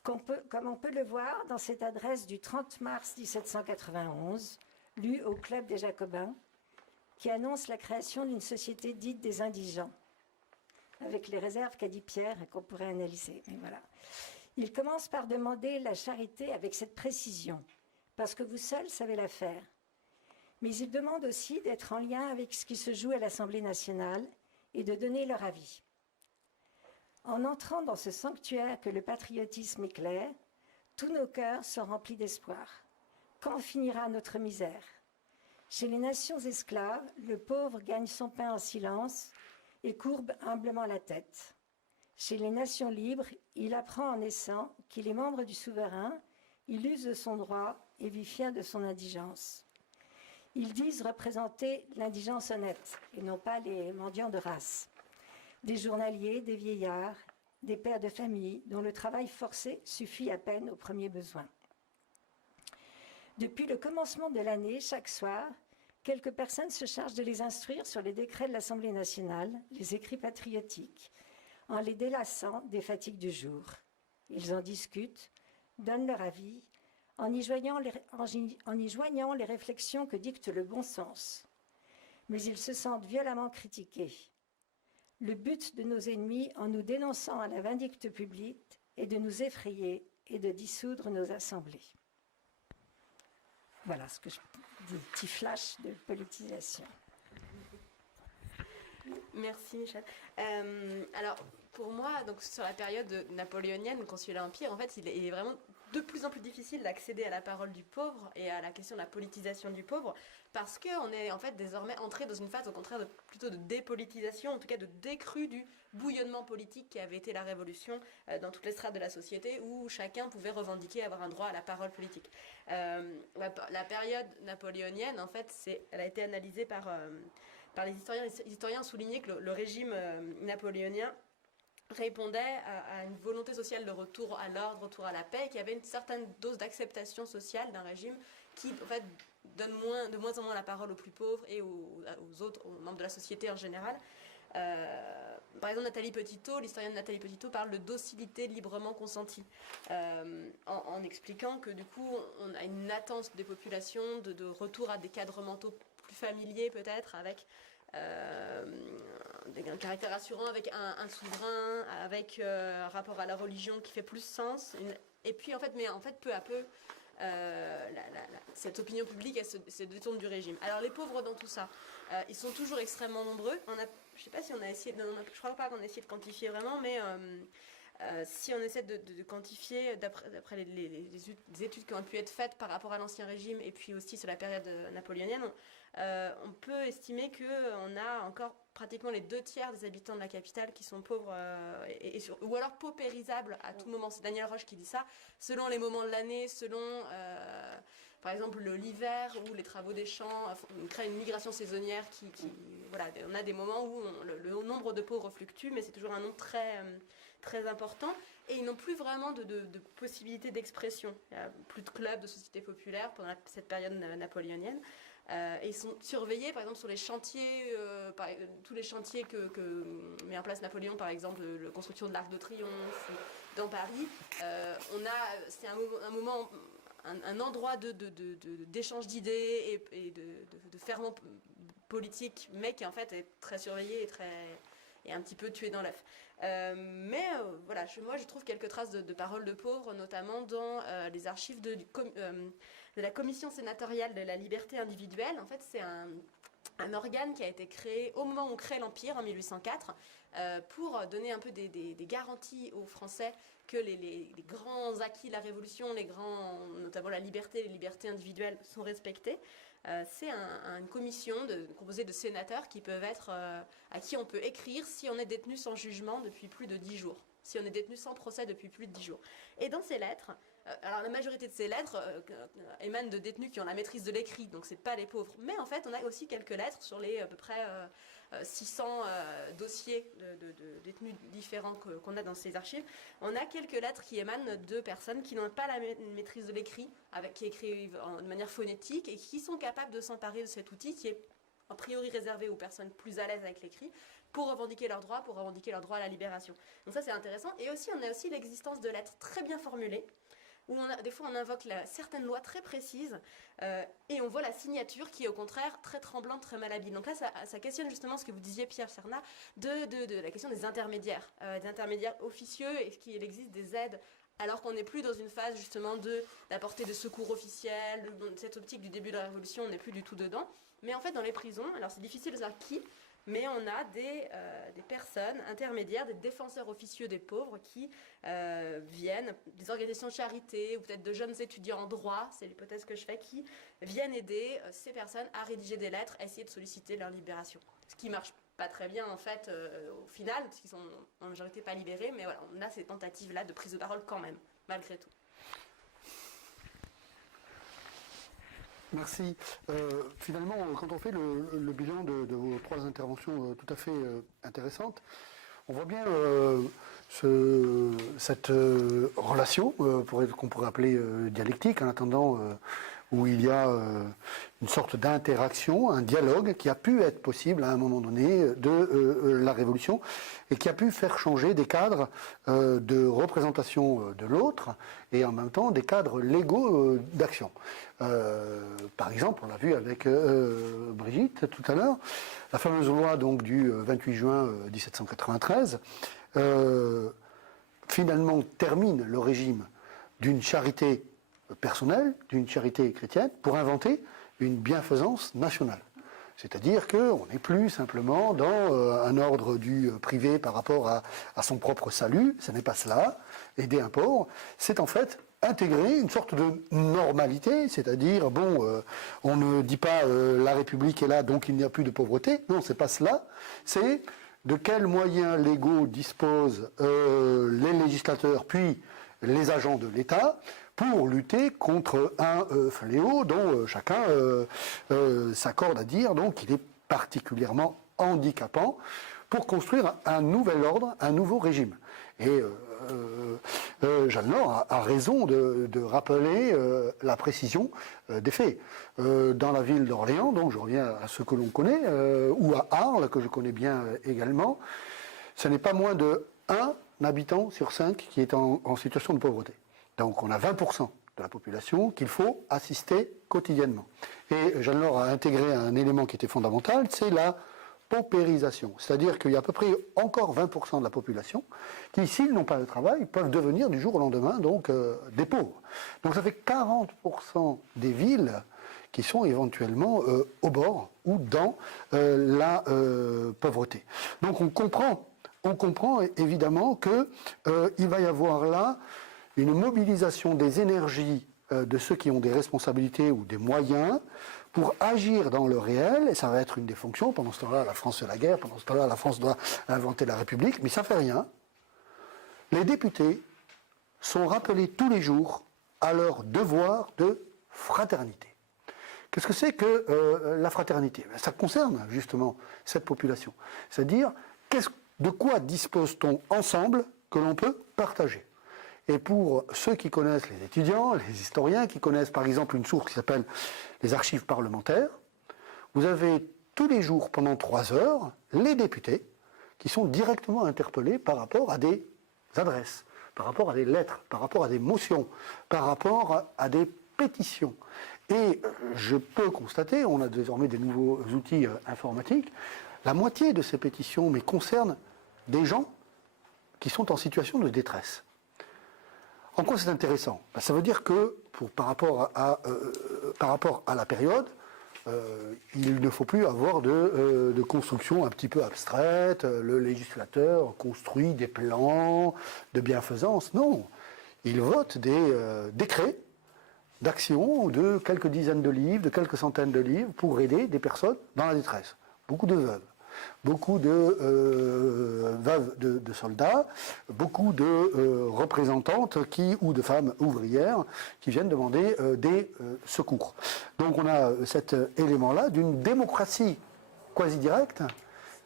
Comme on peut le voir dans cette adresse du 30 mars 1791, lue au Club des Jacobins, qui annonce la création d'une société dite des indigents, avec les réserves qu'a dit Pierre et qu'on pourrait analyser. Mais voilà. Il commence par demander la charité avec cette précision, parce que vous seuls savez la faire. Mais il demande aussi d'être en lien avec ce qui se joue à l'Assemblée nationale et de donner leur avis. En entrant dans ce sanctuaire que le patriotisme éclaire, tous nos cœurs sont remplis d'espoir. Quand finira notre misère? Chez les nations esclaves, le pauvre gagne son pain en silence et courbe humblement la tête. Chez les nations libres, il apprend en naissant qu'il est membre du souverain, il use de son droit et vit fier de son indigence. Ils disent représenter l'indigence honnête et non pas les mendiants de race. Des journaliers, des vieillards, des pères de famille dont le travail forcé suffit à peine aux premiers besoins. Depuis le commencement de l'année, chaque soir, quelques personnes se chargent de les instruire sur les décrets de l'Assemblée nationale, les écrits patriotiques, en les délassant des fatigues du jour. Ils en discutent, donnent leur avis, en y joignant les réflexions que dicte le bon sens. Mais ils se sentent violemment critiqués. Le but de nos ennemis, en nous dénonçant à la vindicte publique, est de nous effrayer et de dissoudre nos assemblées. Voilà ce que des petits flashs de politisation. Merci Michel. Alors pour moi, donc sur la période napoléonienne, quand suit l'Empire, en fait, il est vraiment de plus en plus difficile d'accéder à la parole du pauvre et à la question de la politisation du pauvre, parce qu'on est en fait désormais entré dans une phase au contraire plutôt de dépolitisation, en tout cas de décrue du bouillonnement politique qui avait été la Révolution dans toutes les strates de la société, où chacun pouvait revendiquer avoir un droit à la parole politique. La période napoléonienne, en fait, elle a été analysée par les historiens. Les historiens ont souligné que le régime napoléonien répondait à une volonté sociale de retour à l'ordre, retour à la paix, qui avait une certaine dose d'acceptation sociale d'un régime qui, en fait, donne de moins en moins la parole aux plus pauvres et aux autres, aux membres de la société en général. Par exemple, Nathalie Petitot, l'historienne Nathalie Petitot parle de docilité librement consentie, en expliquant que du coup, on a une attente des populations de retour à des cadres mentaux plus familiers peut-être, avec un caractère rassurant, avec un souverain, avec un rapport à la religion qui fait plus sens. Et puis en fait, peu à peu, cette opinion publique elle se détourne du régime. Alors les pauvres dans tout ça, ils sont toujours extrêmement nombreux. Je ne sais pas si on a essayé, je crois pas qu'on a essayé de quantifier vraiment, mais si on essaie de quantifier d'après les études qui ont pu être faites par rapport à l'Ancien Régime et puis aussi sur la période napoléonienne, on peut estimer qu'on a encore pratiquement les 2/3 des habitants de la capitale qui sont pauvres ou alors paupérisables à tout moment. C'est Daniel Roche qui dit ça, selon les moments de l'année, selon par exemple l'hiver où les travaux des champs créent une migration saisonnière voilà, on a des moments où le nombre de pauvres fluctue, mais c'est toujours un nombre très important, et ils n'ont plus vraiment de possibilité d'expression. Il n'y a plus de clubs, de sociétés populaires pendant cette période napoléonienne. Et ils sont surveillés, par exemple, sur les chantiers, tous les chantiers que met en place Napoléon, par exemple, la construction de l'Arc de Triomphe dans Paris. C'est un moment, un endroit d'échange d'idées et de ferment politique, mais qui en fait est très surveillé et un petit peu tué dans l'œuf. Voilà, moi je trouve quelques traces de paroles de pauvres, notamment dans les archives de la commission sénatoriale de la liberté individuelle. En fait, c'est un organe qui a été créé au moment où on crée l'Empire, en 1804, pour donner un peu des garanties aux Français que les grands acquis de la Révolution, notamment la liberté, les libertés individuelles sont respectées. C'est une commission composée de sénateurs qui peuvent être, à qui on peut écrire si on est détenu sans jugement depuis plus de 10 jours, si on est détenu sans procès depuis plus de 10 jours. Et dans ces lettres, alors la majorité de ces lettres émanent de détenus qui ont la maîtrise de l'écrit, donc c'est pas les pauvres. Mais en fait, on a aussi quelques lettres sur les à peu près 600 dossiers de détenus différents qu'on a dans ces archives. On a quelques lettres qui émanent de personnes qui n'ont pas la maîtrise de l'écrit, qui écrivent de manière phonétique et qui sont capables de s'emparer de cet outil qui est a priori réservé aux personnes plus à l'aise avec l'écrit, pour revendiquer leurs droits, à la libération. Donc ça c'est intéressant. Et aussi on a aussi l'existence de lettres très bien formulées, où des fois on invoque certaines lois très précises, et on voit la signature qui est au contraire très tremblante, très malhabile. Donc là ça questionne justement ce que vous disiez, Pierre Cernat, de la question des intermédiaires officieux, et qu'il existe des aides alors qu'on n'est plus dans une phase justement d'apporter des secours officiels, cette optique du début de la Révolution, on n'est plus du tout dedans. Mais en fait dans les prisons, alors c'est difficile de savoir qui, mais on a des personnes intermédiaires, des défenseurs officieux des pauvres qui viennent, des organisations de charité ou peut-être de jeunes étudiants en droit, c'est l'hypothèse que je fais, qui viennent aider ces personnes à rédiger des lettres, à essayer de solliciter leur libération. Ce qui marche pas très bien en fait au final, parce qu'ils sont en majorité pas libérés, mais voilà, on a ces tentatives-là de prise de parole quand même, malgré tout. Merci. Finalement, quand on fait le bilan de vos trois interventions tout à fait intéressantes, on voit bien cette relation qu'on pourrait appeler dialectique, en attendant où il y a une sorte d'interaction, un dialogue qui a pu être possible à un moment donné de la Révolution et qui a pu faire changer des cadres de représentation de l'autre et en même temps des cadres légaux d'action. Par exemple, on l'a vu avec Brigitte tout à l'heure, la fameuse loi donc, du 28 juin 1793 finalement termine le régime d'une charité personnelle, d'une charité chrétienne, pour inventer une bienfaisance nationale. C'est-à-dire qu'on n'est plus simplement dans un ordre du privé par rapport à son propre salut, ce n'est pas cela, aider un pauvre, c'est en fait intégrer une sorte de normalité, c'est-à-dire, bon, on ne dit pas la République est là, donc il n'y a plus de pauvreté, non, c'est pas cela, c'est de quels moyens légaux disposent les législateurs, puis les agents de l'État, pour lutter contre un fléau dont chacun s'accorde à dire donc qu'il est particulièrement handicapant pour construire un nouvel ordre, un nouveau régime. Et Jeanne Laure a raison de rappeler la précision des faits. Dans la ville d'Orléans, donc je reviens à ce que l'on connaît, ou à Arles, que je connais bien également, ce n'est pas moins de 1 habitant sur 5 qui est en situation de pauvreté. Donc on a 20% de la population qu'il faut assister quotidiennement. Et Jeanne Laure a intégré un élément qui était fondamental, c'est la paupérisation. C'est-à-dire qu'il y a à peu près encore 20% de la population qui, s'ils n'ont pas de travail, peuvent devenir du jour au lendemain donc des pauvres. Donc ça fait 40% des villes qui sont éventuellement au bord ou dans la pauvreté. Donc on comprend évidemment qu'il va y avoir là une mobilisation des énergies de ceux qui ont des responsabilités ou des moyens pour agir dans le réel, et ça va être une des fonctions. Pendant ce temps-là, la France fait la guerre, pendant ce temps-là, la France doit inventer la République, mais ça ne fait rien. Les députés sont rappelés tous les jours à leur devoir de fraternité. Qu'est-ce que c'est que la fraternité? Ça concerne justement cette population. C'est-à-dire, de quoi dispose-t-on ensemble que l'on peut partager? Et pour ceux qui connaissent, les étudiants, les historiens, qui connaissent par exemple une source qui s'appelle les archives parlementaires, vous avez tous les jours, pendant 3 heures, les députés qui sont directement interpellés par rapport à des adresses, par rapport à des lettres, par rapport à des motions, par rapport à des pétitions. Et je peux constater, on a désormais des nouveaux outils informatiques, la moitié de ces pétitions concernent des gens qui sont en situation de détresse. En quoi c'est intéressant? Ça veut dire que par rapport à la période, il ne faut plus avoir de construction un petit peu abstraite. Le législateur construit des plans de bienfaisance. Non, il vote des décrets d'action de quelques dizaines de livres, de quelques centaines de livres pour aider des personnes dans la détresse. Beaucoup de veuves. Beaucoup de veuves de soldats, beaucoup de représentantes ou de femmes ouvrières qui viennent demander des secours. Donc on a cet élément-là d'une démocratie quasi directe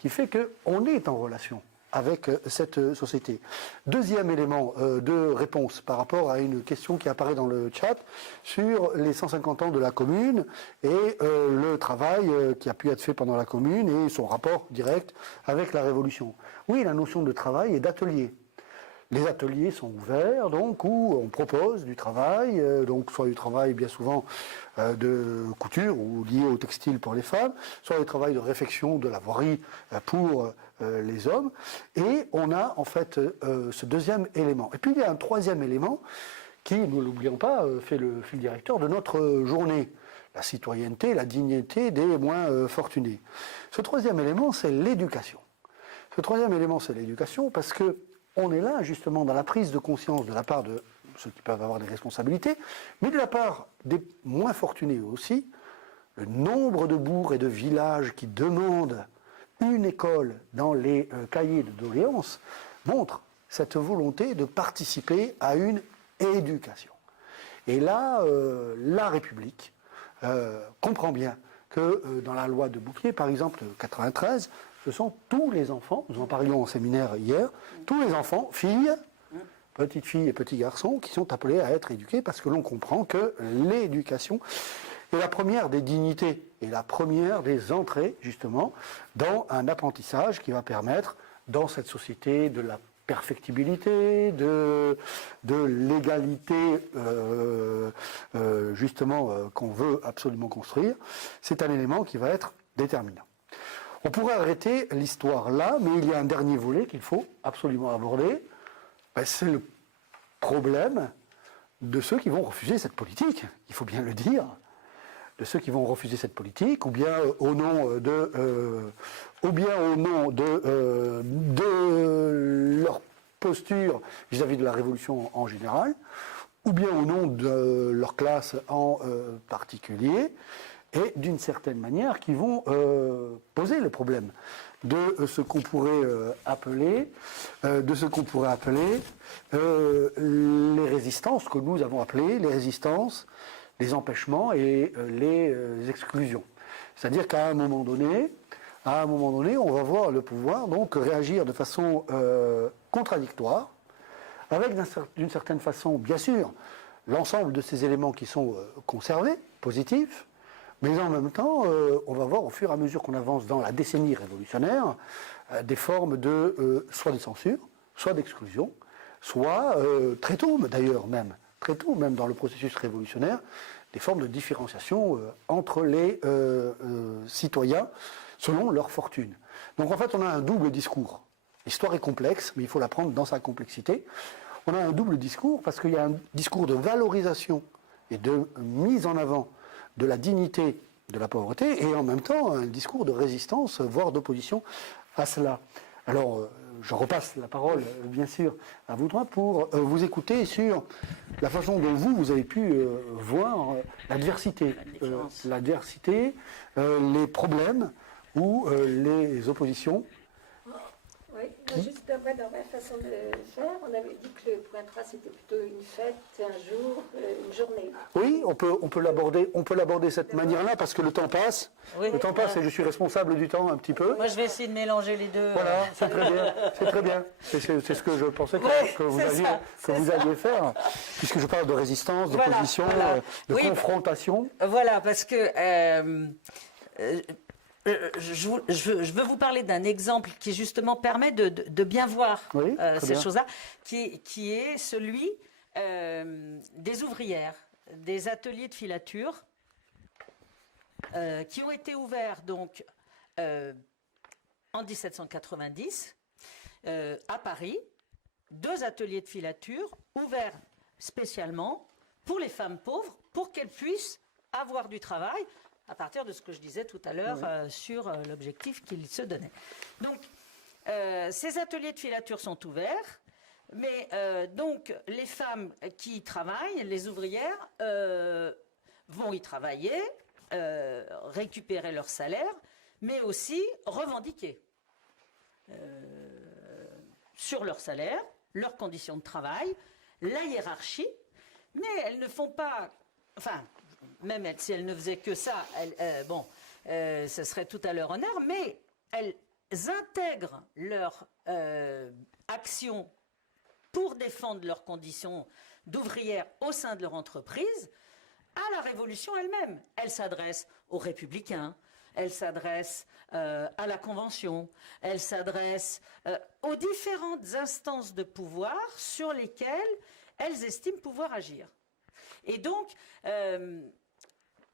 qui fait qu'on est en relation avec cette société. Deuxième élément de réponse par rapport à une question qui apparaît dans le chat sur les 150 ans de la commune et le travail qui a pu être fait pendant la commune et son rapport direct avec la Révolution. Oui, la notion de travail et d'atelier. Les ateliers sont ouverts, donc, où on propose du travail, donc soit du travail bien souvent de couture ou lié au textile pour les femmes, soit du travail de réfection de la voirie pour les hommes. Et on a en fait ce deuxième élément. Et puis il y a un troisième élément qui, ne l'oublions pas, fait le fil directeur de notre journée. La citoyenneté, la dignité des moins fortunés. Ce troisième élément, c'est l'éducation. Ce troisième élément, c'est l'éducation parce que on est là justement dans la prise de conscience de la part de ceux qui peuvent avoir des responsabilités, mais de la part des moins fortunés aussi, le nombre de bourgs et de villages qui demandent une école dans les cahiers de doléances montre cette volonté de participer à une éducation. Et là, la République comprend bien que dans la loi de Bouclier, par exemple, 93, ce sont tous les enfants, nous en parlions en séminaire hier, tous les enfants, filles, petites filles et petits garçons, qui sont appelés à être éduqués parce que l'on comprend que l'éducation est la première des dignités et la première des entrées, justement, dans un apprentissage qui va permettre, dans cette société, de la perfectibilité, de l'égalité, justement, qu'on veut absolument construire. C'est un élément qui va être déterminant. On pourrait arrêter l'histoire là, mais il y a un dernier volet qu'il faut absolument aborder. C'est le problème de ceux qui vont refuser cette politique, il faut bien le dire, de ceux qui vont refuser cette politique, ou bien au nom de leur posture vis-à-vis de la Révolution en général, ou bien au nom de leur classe en particulier, et d'une certaine manière qui vont poser le problème de ce qu'on pourrait appeler, les résistances que nous avons appelées les résistances, les empêchements et les exclusions. C'est-à-dire qu'à un moment donné, on va voir le pouvoir donc réagir de façon contradictoire, avec d'une certaine façon, bien sûr, l'ensemble de ces éléments qui sont conservés, positifs, mais en même temps, on va voir au fur et à mesure qu'on avance dans la décennie révolutionnaire, des formes de soit de censure, soit d'exclusion, soit très tôt même dans le processus révolutionnaire, des formes de différenciation entre les citoyens selon leur fortune. Donc en fait, on a un double discours. L'histoire est complexe, mais il faut la prendre dans sa complexité. On a un double discours parce qu'il y a un discours de valorisation et de mise en avant de la dignité de la pauvreté, et en même temps un discours de résistance, voire d'opposition à cela. Alors, je repasse la parole, bien sûr, à vous trois pour vous écouter sur la façon dont vous avez pu voir l'adversité, les problèmes ou les oppositions. Oui, juste dans ma façon de faire, on avait dit que le point 3 c'était plutôt une fête, un jour, une journée. Oui, on peut l'aborder de cette manière-là parce que le temps passe. Oui, le temps passe et je suis responsable du temps un petit peu. Moi, je vais essayer de mélanger les deux. Voilà, c'est très bien, c'est très bien. C'est ce que je pensais que vous alliez faire, puisque je parle de résistance, d'opposition, de confrontation. Voilà, parce que je veux vous parler d'un exemple qui justement permet de bien voir ces choses-là, qui est celui des ouvrières, des ateliers de filature qui ont été ouverts donc en 1790 à Paris, 2 ateliers de filature ouverts spécialement pour les femmes pauvres, pour qu'elles puissent avoir du travail, à partir de ce que je disais tout à l'heure sur l'objectif qu'ils se donnaient. Donc, ces ateliers de filature sont ouverts, mais donc les femmes qui y travaillent, les ouvrières, vont y travailler, récupérer leur salaire, mais aussi revendiquer sur leur salaire, leurs conditions de travail, la hiérarchie, mais elles ne font pas... Enfin, même si elles ne faisaient que ça, ce serait tout à leur honneur, mais elles intègrent leur action pour défendre leurs conditions d'ouvrières au sein de leur entreprise à la Révolution elle-même. Elles s'adressent aux républicains, elles s'adressent à la Convention, elles s'adressent aux différentes instances de pouvoir sur lesquelles elles estiment pouvoir agir. Et donc,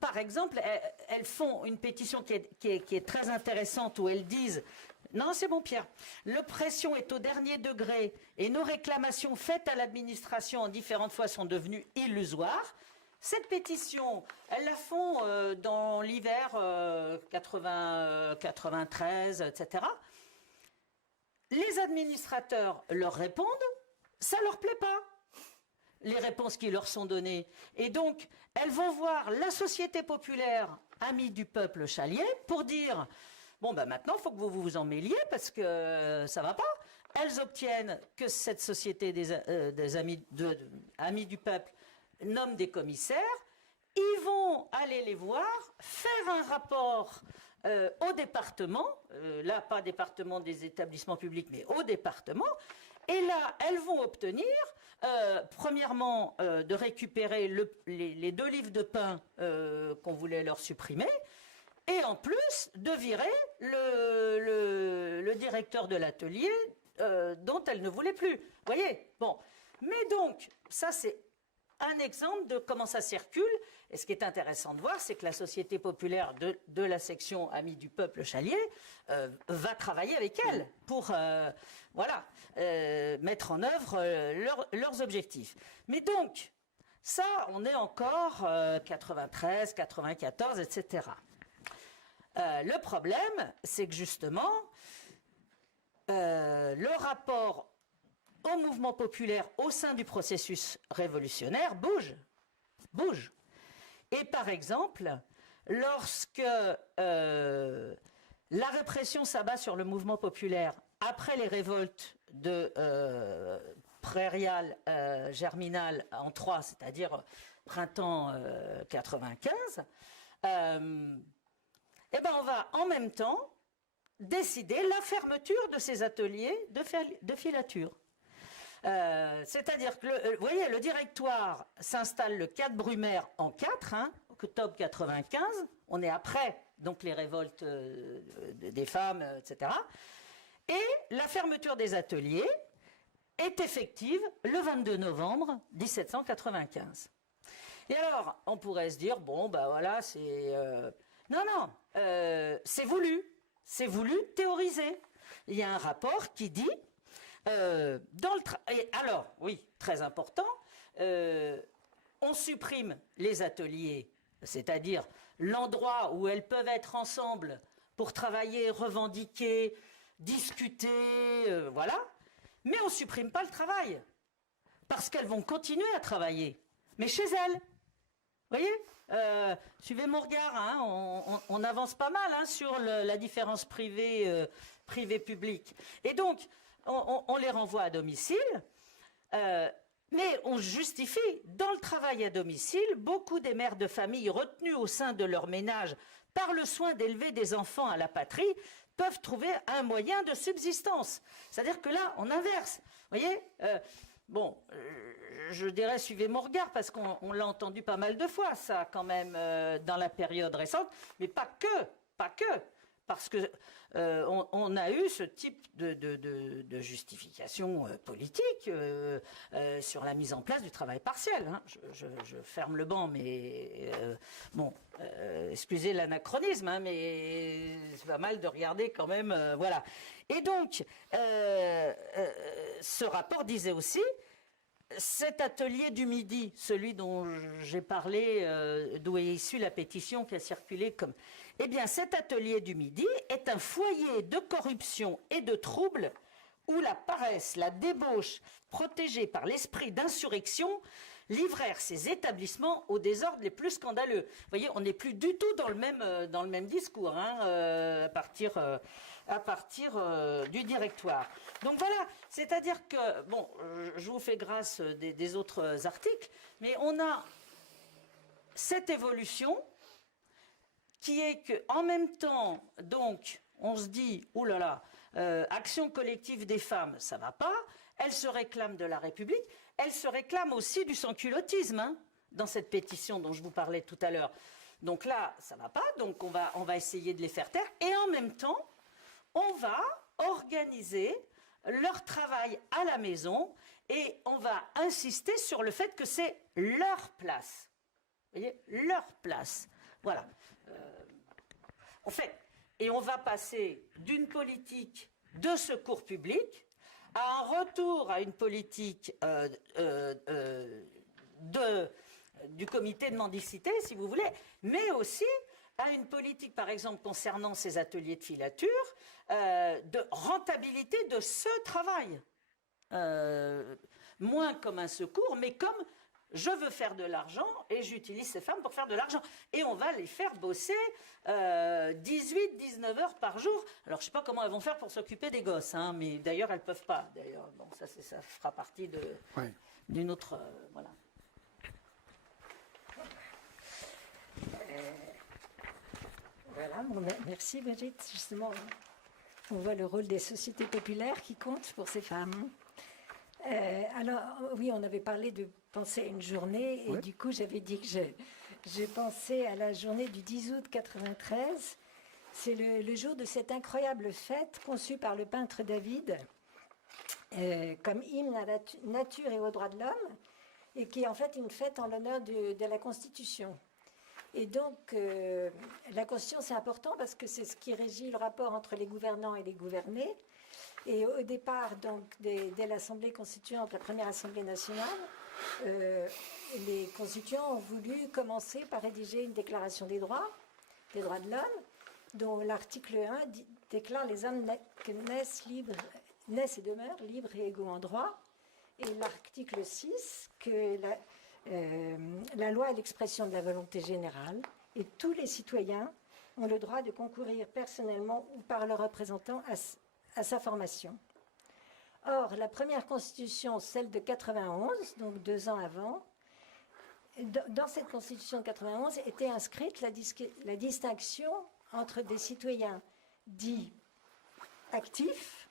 par exemple, elles font une pétition qui est très intéressante où elles disent « Non, c'est bon Pierre, l'oppression est au dernier degré et nos réclamations faites à l'administration en différentes fois sont devenues illusoires. » Cette pétition, elles la font dans l'hiver 93, etc. Les administrateurs leur répondent, ça leur plaît pas, les réponses qui leur sont données. Et donc, elles vont voir la Société populaire, amie du peuple chalier, pour dire, bon, ben maintenant, il faut que vous vous en mêliez parce que ça va pas. Elles obtiennent que cette Société des amis du peuple nomme des commissaires, Ils vont aller les voir, faire un rapport au département, là pas département des établissements publics, mais au département, et là elles vont obtenir, premièrement, de récupérer les 2 livres de pain qu'on voulait leur supprimer, et en plus de virer le directeur de l'atelier dont elles ne voulaient plus. Vous voyez? Bon. Mais donc, ça c'est un exemple de comment ça circule. Et ce qui est intéressant de voir, c'est que la Société populaire de la section Amis du peuple Chalier va travailler avec elle pour voilà, mettre en œuvre leurs objectifs. Mais donc, ça, on est encore 93, 94, etc. Le problème, c'est que justement, le rapport au mouvement populaire au sein du processus révolutionnaire bouge. Et par exemple, lorsque la répression s'abat sur le mouvement populaire après les révoltes de prairial germinal en 3, c'est-à-dire printemps 95, eh ben on va en même temps décider la fermeture de ces ateliers de filature. C'est-à-dire que, vous voyez, le directoire s'installe le 4 Brumaire en 4, octobre 95, on est après donc les révoltes des femmes, etc. Et la fermeture des ateliers est effective le 22 novembre 1795. Et alors, on pourrait se dire, bon, ben voilà, c'est... Non, c'est voulu théoriser. Il y a un rapport qui dit... alors, oui, très important, on supprime les ateliers, c'est-à-dire l'endroit où elles peuvent être ensemble pour travailler, revendiquer, discuter, voilà, mais on ne supprime pas le travail, parce qu'elles vont continuer à travailler, mais chez elles. Vous voyez, suivez mon regard, on avance pas mal sur la différence privée-publique. Et donc, on les renvoie à domicile, mais on justifie, dans le travail à domicile, beaucoup des mères de famille retenues au sein de leur ménage par le soin d'élever des enfants à la patrie peuvent trouver un moyen de subsistance. C'est-à-dire que là, on inverse. Vous voyez, bon, je dirais suivez mon regard, parce qu'on l'a entendu pas mal de fois, ça, quand même, dans la période récente, mais pas que. Parce que on a eu ce type de justification politique sur la mise en place du travail partiel. Je ferme le banc, mais bon, excusez l'anachronisme, mais c'est pas mal de regarder quand même, voilà. Et donc, ce rapport disait aussi, cet atelier du Midi, celui dont j'ai parlé, d'où est issue la pétition qui a circulé comme... Eh bien, cet atelier du Midi est un foyer de corruption et de troubles où la paresse, la débauche, protégée par l'esprit d'insurrection, livrèrent ces établissements aux désordres les plus scandaleux. Vous voyez, on n'est plus du tout dans le même discours à partir du directoire. Donc voilà, c'est-à-dire que, bon, je vous fais grâce des autres articles, mais on a cette évolution qui est qu'en même temps, donc, on se dit, oulala, action collective des femmes, ça va pas, elles se réclament de la République, elles se réclament aussi du sans-culottisme, dans cette pétition dont je vous parlais tout à l'heure. Donc là, ça va pas, donc on va essayer de les faire taire, et en même temps, on va organiser leur travail à la maison, et on va insister sur le fait que c'est leur place. Vous voyez, leur place. Voilà. En fait, et on va passer d'une politique de secours public à un retour à une politique du comité de mendicité, si vous voulez, mais aussi à une politique, par exemple, concernant ces ateliers de filature, de rentabilité de ce travail. Moins comme un secours, mais comme je veux faire de l'argent et j'utilise ces femmes pour faire de l'argent. Et on va les faire bosser 18-19 heures par jour. Alors, je ne sais pas comment elles vont faire pour s'occuper des gosses, mais d'ailleurs, elles ne peuvent pas. D'ailleurs, bon, ça fera partie d'une autre... voilà. Voilà, merci Brigitte. Justement, on voit le rôle des sociétés populaires qui comptent pour ces femmes. Alors, oui, on avait parlé de penser à une journée, et Ouais. du coup, j'avais dit que j'ai pensé à la journée du 10 août 93. C'est le jour de cette incroyable fête conçue par le peintre David comme hymne à la nature et aux droits de l'homme, et qui est en fait une fête en l'honneur de la Constitution. Et donc, la Constitution, c'est important parce que c'est ce qui régit le rapport entre les gouvernants et les gouvernés. Et au départ, donc, dès l'Assemblée constituante, la première Assemblée nationale, les constituants ont voulu commencer par rédiger une déclaration des droits de l'homme, dont l'article 1 déclare les hommes naissent et demeurent libres et égaux en droit. Et l'article 6, que la loi est l'expression de la volonté générale, et tous les citoyens ont le droit de concourir personnellement ou par leurs représentants à sa formation. Or, la première constitution, celle de 91, donc 2 ans avant, dans cette constitution de 91 était inscrite la distinction entre des citoyens dits actifs,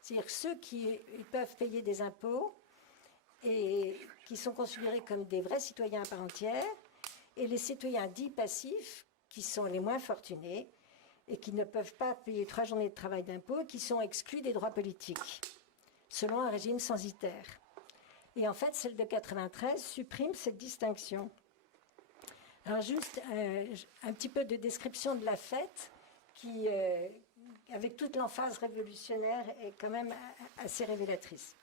c'est-à-dire ceux qui peuvent payer des impôts et qui sont considérés comme des vrais citoyens à part entière, et les citoyens dits passifs, qui sont les moins fortunés et qui ne peuvent pas payer 3 journées de travail d'impôt et qui sont exclus des droits politiques, selon un régime censitaire. Et en fait, celle de 93 supprime cette distinction. Alors juste un petit peu de description de la fête qui, avec toute l'emphase révolutionnaire, est quand même assez révélatrice.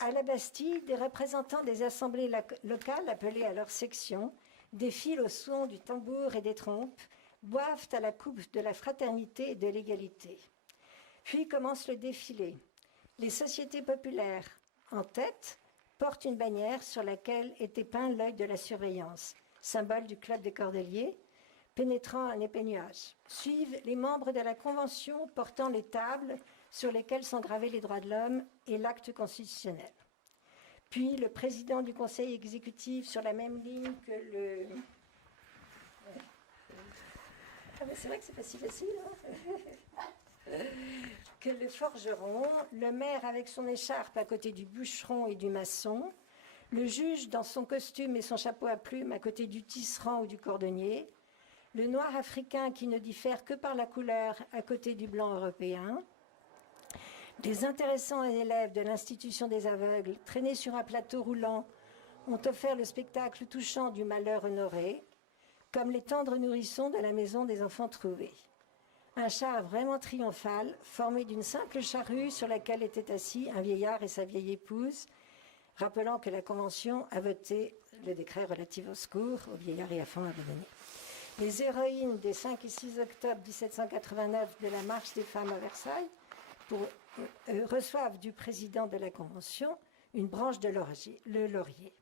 À la Bastille, des représentants des assemblées locales, appelées à leur section, défilent au son du tambour et des trompes, boivent à la coupe de la fraternité et de l'égalité. Puis commence le défilé. Les sociétés populaires, en tête, portent une bannière sur laquelle était peint l'œil de la surveillance, symbole du club des Cordeliers, pénétrant un épais nuage. Suivent les membres de la Convention portant les tables sur lesquelles sont gravés les droits de l'homme et l'acte constitutionnel. Puis le président du Conseil exécutif sur la même ligne que le... Ah mais c'est vrai que c'est pas si facile, hein. Que le forgeron, le maire avec son écharpe à côté du bûcheron et du maçon, le juge dans son costume et son chapeau à plumes à côté du tisserand ou du cordonnier, le noir africain qui ne diffère que par la couleur à côté du blanc européen, des intéressants élèves de l'Institution des aveugles, traînés sur un plateau roulant, ont offert le spectacle touchant du malheur honoré, comme les tendres nourrissons de la maison des enfants trouvés. Un char vraiment triomphal, formé d'une simple charrue sur laquelle étaient assis un vieillard et sa vieille épouse, rappelant que la Convention a voté le décret relatif au secours aux vieillards et enfants abandonnés. Les héroïnes des 5 et 6 octobre 1789 de la marche des femmes à Versailles reçoivent du président de la Convention une branche de le laurier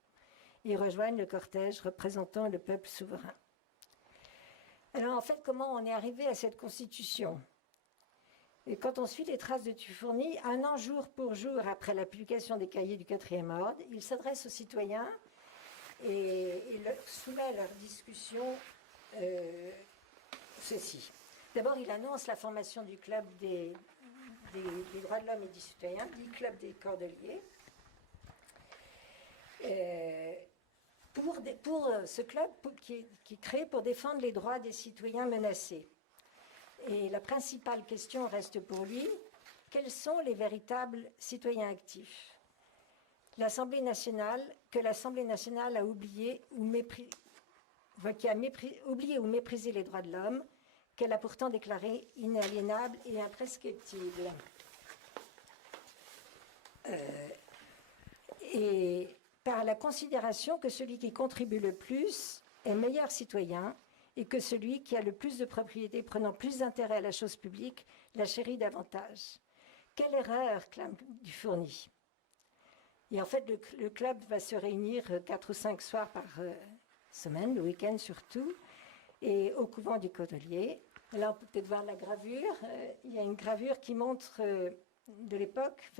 et rejoignent le cortège représentant le peuple souverain. Alors en fait, comment on est arrivé à cette constitution? Et quand on suit les traces de Tufourny, 1 an jour pour jour après la publication des cahiers du 4e ordre, il s'adresse aux citoyens et soumet à leur discussion ceci. D'abord, il annonce la formation du club des droits de l'homme et des citoyens, dit club des Cordeliers. Pour ce club qui est créé pour défendre les droits des citoyens menacés. Et la principale question reste pour lui, quels sont les véritables citoyens actifs? L'Assemblée nationale, que l'Assemblée nationale a oublié ou méprisé les droits de l'homme, qu'elle a pourtant déclarés inaliénables et imprescriptibles. Et par la considération que celui qui contribue le plus est meilleur citoyen et que celui qui a le plus de propriétés prenant plus d'intérêt à la chose publique la chérit davantage. Quelle erreur, clame Dufourny. Et en fait, le club va se réunir 4 ou 5 soirs par semaine, le week-end surtout, et au couvent du Cordelier. Là, on peut peut-être voir la gravure. Il y a une gravure qui montre de l'époque,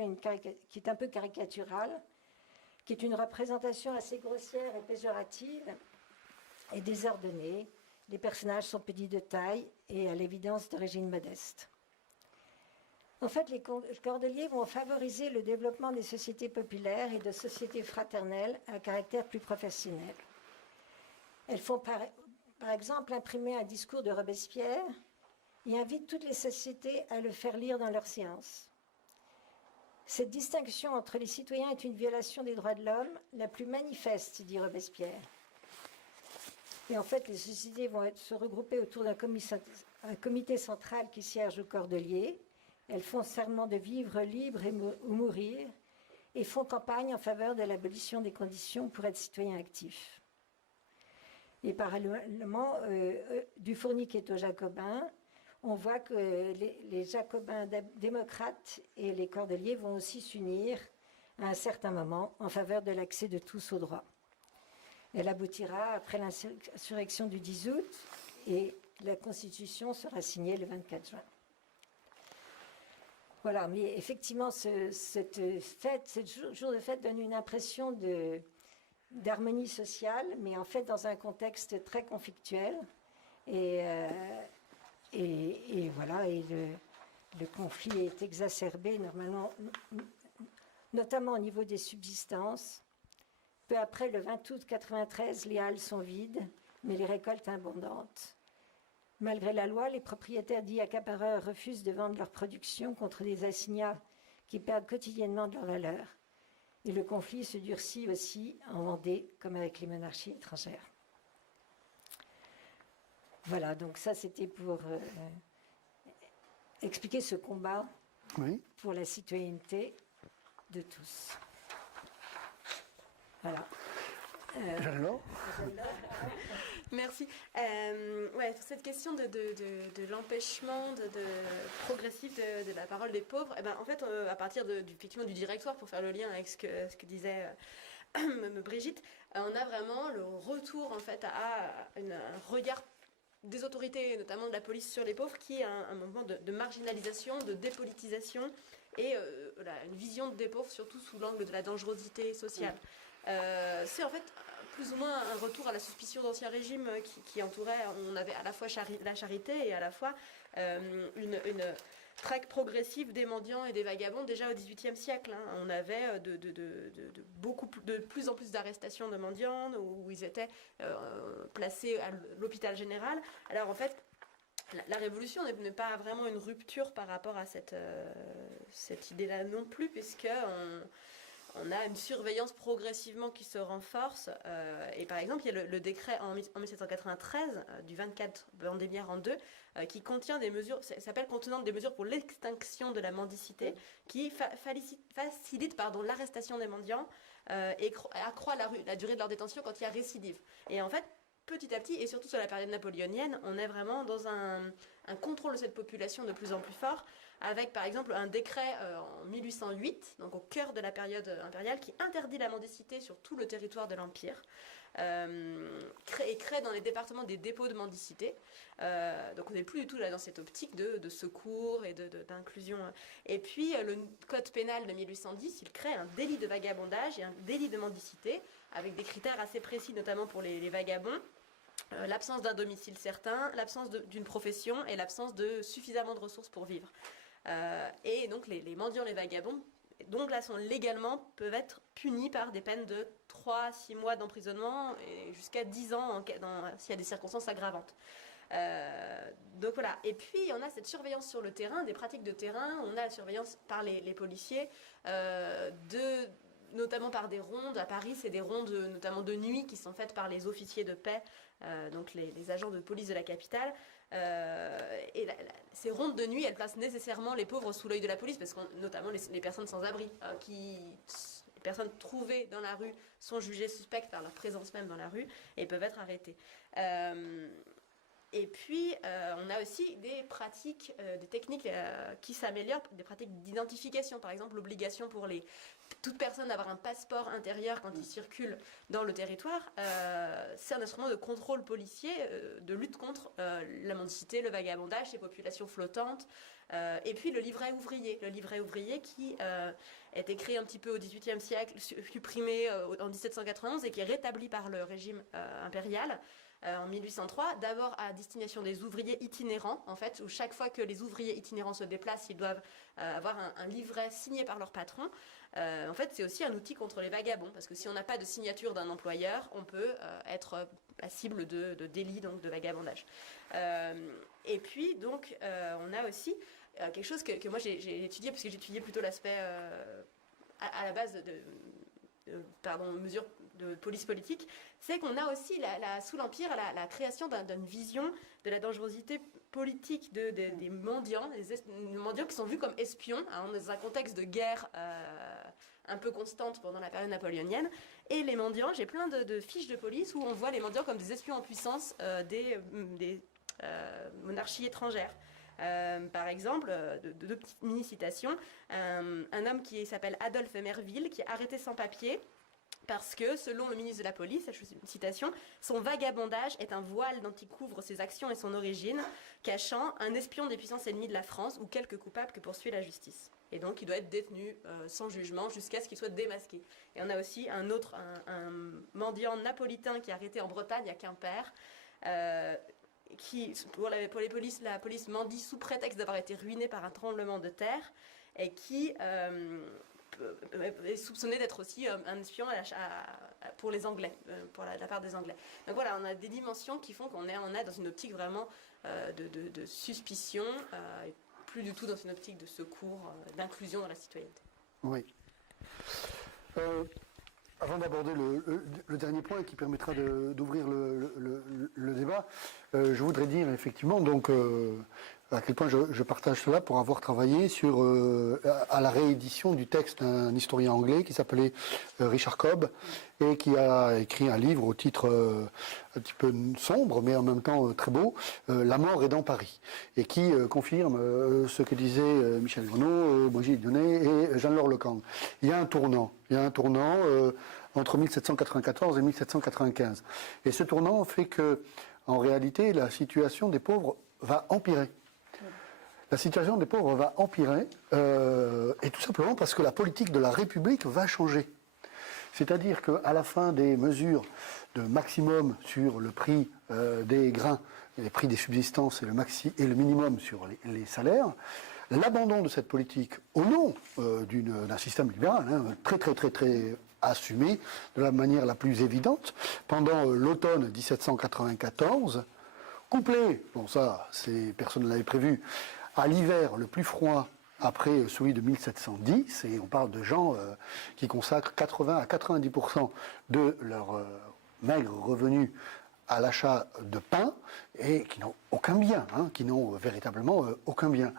qui est un peu caricaturale, qui est une représentation assez grossière et péjorative et désordonnée Les personnages sont petits de taille et à l'évidence d'origine modeste. En fait, les cordeliers vont favoriser le développement des sociétés populaires et de sociétés fraternelles à caractère plus professionnel. Elles font par exemple imprimer un discours de Robespierre et invitent toutes les sociétés à le faire lire dans leurs séances. Cette distinction entre les citoyens est une violation des droits de l'homme la plus manifeste, dit Robespierre. Et en fait, les sociétés vont se regrouper autour d'un comité central qui siège au Cordeliers. Elles font serment de vivre libre ou mourir et font campagne en faveur de l'abolition des conditions pour être citoyen actif. Et parallèlement, Dufourny qui est aux Jacobins, on voit que les Jacobins démocrates et les Cordeliers vont aussi s'unir à un certain moment en faveur de l'accès de tous aux droits. Elle aboutira après l'insurrection du 10 août et la Constitution sera signée le 24 juin. Voilà, mais effectivement, ce jour de fête donne une impression d'harmonie sociale, mais en fait dans un contexte très conflictuel. Et voilà, et le conflit est exacerbé normalement, notamment au niveau des subsistances. Peu après, le 20 août 1993, les halles sont vides, mais les récoltes abondantes. Malgré la loi, les propriétaires dits accapareurs refusent de vendre leur production contre des assignats qui perdent quotidiennement de leur valeur. Et le conflit se durcit aussi en Vendée, comme avec les monarchies étrangères. Voilà, donc ça c'était pour expliquer ce combat pour la citoyenneté de tous. Voilà. Jeanne-Laure ? Merci. Ouais, cette question de l'empêchement progressif de la parole des pauvres, eh ben, en fait, à partir effectivement du directoire, pour faire le lien avec ce que disait Brigitte, on a vraiment le retour en fait à un regard des autorités, notamment de la police sur les pauvres, qui est un moment de marginalisation, de dépolitisation et une vision des pauvres surtout sous l'angle de la dangerosité sociale. C'est en fait plus ou moins un retour à la suspicion d'ancien régime qui entourait, on avait à la fois la charité et à la fois une traque progressive des mendiants et des vagabonds déjà au XVIIIe siècle. Hein. On avait de plus en plus d'arrestations de mendiants où ils étaient placés à l'hôpital général. Alors en fait, la révolution n'est pas vraiment une rupture par rapport à cette idée-là non plus, puisqu'on a une surveillance progressivement qui se renforce. Et par exemple, il y a le décret en 1793 du 24 Vendémiaire en 2 qui contient des mesures, ça s'appelle contenant des mesures pour l'extinction de la mendicité, qui facilite l'arrestation des mendiants et accroît la durée de leur détention quand il y a récidive. Et en fait, petit à petit, et surtout sur la période napoléonienne, on est vraiment dans un contrôle de cette population de plus en plus fort, avec par exemple un décret en 1808, donc au cœur de la période impériale, qui interdit la mendicité sur tout le territoire de l'Empire, et crée dans les départements des dépôts de mendicité. Donc on n'est plus du tout là dans cette optique de secours et d'inclusion. Et puis le code pénal de 1810, il crée un délit de vagabondage et un délit de mendicité, avec des critères assez précis, notamment pour les vagabonds. L'absence d'un domicile certain, l'absence d'une profession et l'absence de suffisamment de ressources pour vivre. Et donc les mendiants, les vagabonds, donc là peuvent être punis par des peines de 3 à 6 mois d'emprisonnement et jusqu'à 10 ans s'il y a des circonstances aggravantes. Donc voilà. Et puis on a cette surveillance sur le terrain, des pratiques de terrain, on a la surveillance par les policiers notamment par des rondes. À Paris, c'est des rondes notamment de nuit qui sont faites par les officiers de paix, donc les agents de police de la capitale. Et ces rondes de nuit, elles placent nécessairement les pauvres sous l'œil de la police, parce que notamment les personnes sans abri, les personnes trouvées dans la rue sont jugées suspectes par leur présence même dans la rue et peuvent être arrêtées. Et puis, on a aussi des pratiques, des techniques qui s'améliorent, des pratiques d'identification. Par exemple, l'obligation pour toute personne d'avoir un passeport intérieur quand il circule dans le territoire. C'est un instrument de contrôle policier, de lutte contre la mendicité, le vagabondage, les populations flottantes. Et puis le livret ouvrier. Le livret ouvrier qui a été créé un petit peu au XVIIIe siècle, supprimé en 1791 et qui est rétabli par le régime impérial. en 1803, d'abord à destination des ouvriers itinérants, en fait, où chaque fois que les ouvriers itinérants se déplacent, ils doivent avoir un livret signé par leur patron. En fait, c'est aussi un outil contre les vagabonds, parce que si on n'a pas de signature d'un employeur, on peut être la cible de délits, donc de vagabondage. Et puis, donc, on a aussi quelque chose que moi j'ai étudié, parce que j'étudiais plutôt l'aspect à la base mesures de police politique, c'est qu'on a aussi sous l'Empire la création d'une vision de la dangerosité politique des mendiants, les mendiants qui sont vus comme espions, hein, dans un contexte de guerre un peu constante pendant la période napoléonienne. Et les mendiants, j'ai plein de fiches de police où on voit les mendiants comme des espions en puissance des monarchies étrangères. Par exemple, deux petites mini-citations, un homme qui s'appelle Adolphe Merville, qui est arrêté sans papier, parce que, selon le ministre de la Police, une citation, son vagabondage est un voile dont il couvre ses actions et son origine, cachant un espion des puissances ennemies de la France ou quelque coupable que poursuit la justice. Et donc, il doit être détenu sans jugement jusqu'à ce qu'il soit démasqué. Et on a aussi un mendiant napolitain qui est arrêté en Bretagne, à Quimper, qui, la police mendie sous prétexte d'avoir été ruiné par un tremblement de terre, et qui est soupçonné d'être aussi un espion pour les Anglais, pour la part des Anglais. Donc voilà, on a des dimensions qui font qu'on est dans une optique vraiment de suspicion, et plus du tout dans une optique de secours, d'inclusion dans la citoyenneté. Oui. Avant d'aborder le dernier point qui permettra d'ouvrir le débat, je voudrais dire effectivement donc à quel point je partage cela pour avoir travaillé à la réédition du texte d'un historien anglais qui s'appelait Richard Cobb et qui a écrit un livre au titre un petit peu sombre mais en même temps très beau, La mort est dans Paris, et qui confirme ce que disaient Michel Grenot, Brigitte Dionnet et Jean-Laure Lecang. Il y a un tournant entre 1794 et 1795. Et ce tournant fait que, en réalité, la situation des pauvres va empirer. La situation des pauvres va empirer, et tout simplement parce que la politique de la République va changer. C'est-à-dire qu'à la fin des mesures de maximum sur le prix des grains, les prix des subsistances et le minimum sur les salaires, l'abandon de cette politique au nom d'un système libéral, très assumé de la manière la plus évidente, pendant l'automne 1794, couplé, bon ça, personne ne l'avait prévu, à l'hiver le plus froid après celui de 1710, et on parle de gens qui consacrent 80 à 90% de leur maigre revenu à l'achat de pain, et qui n'ont aucun bien, qui n'ont véritablement aucun bien,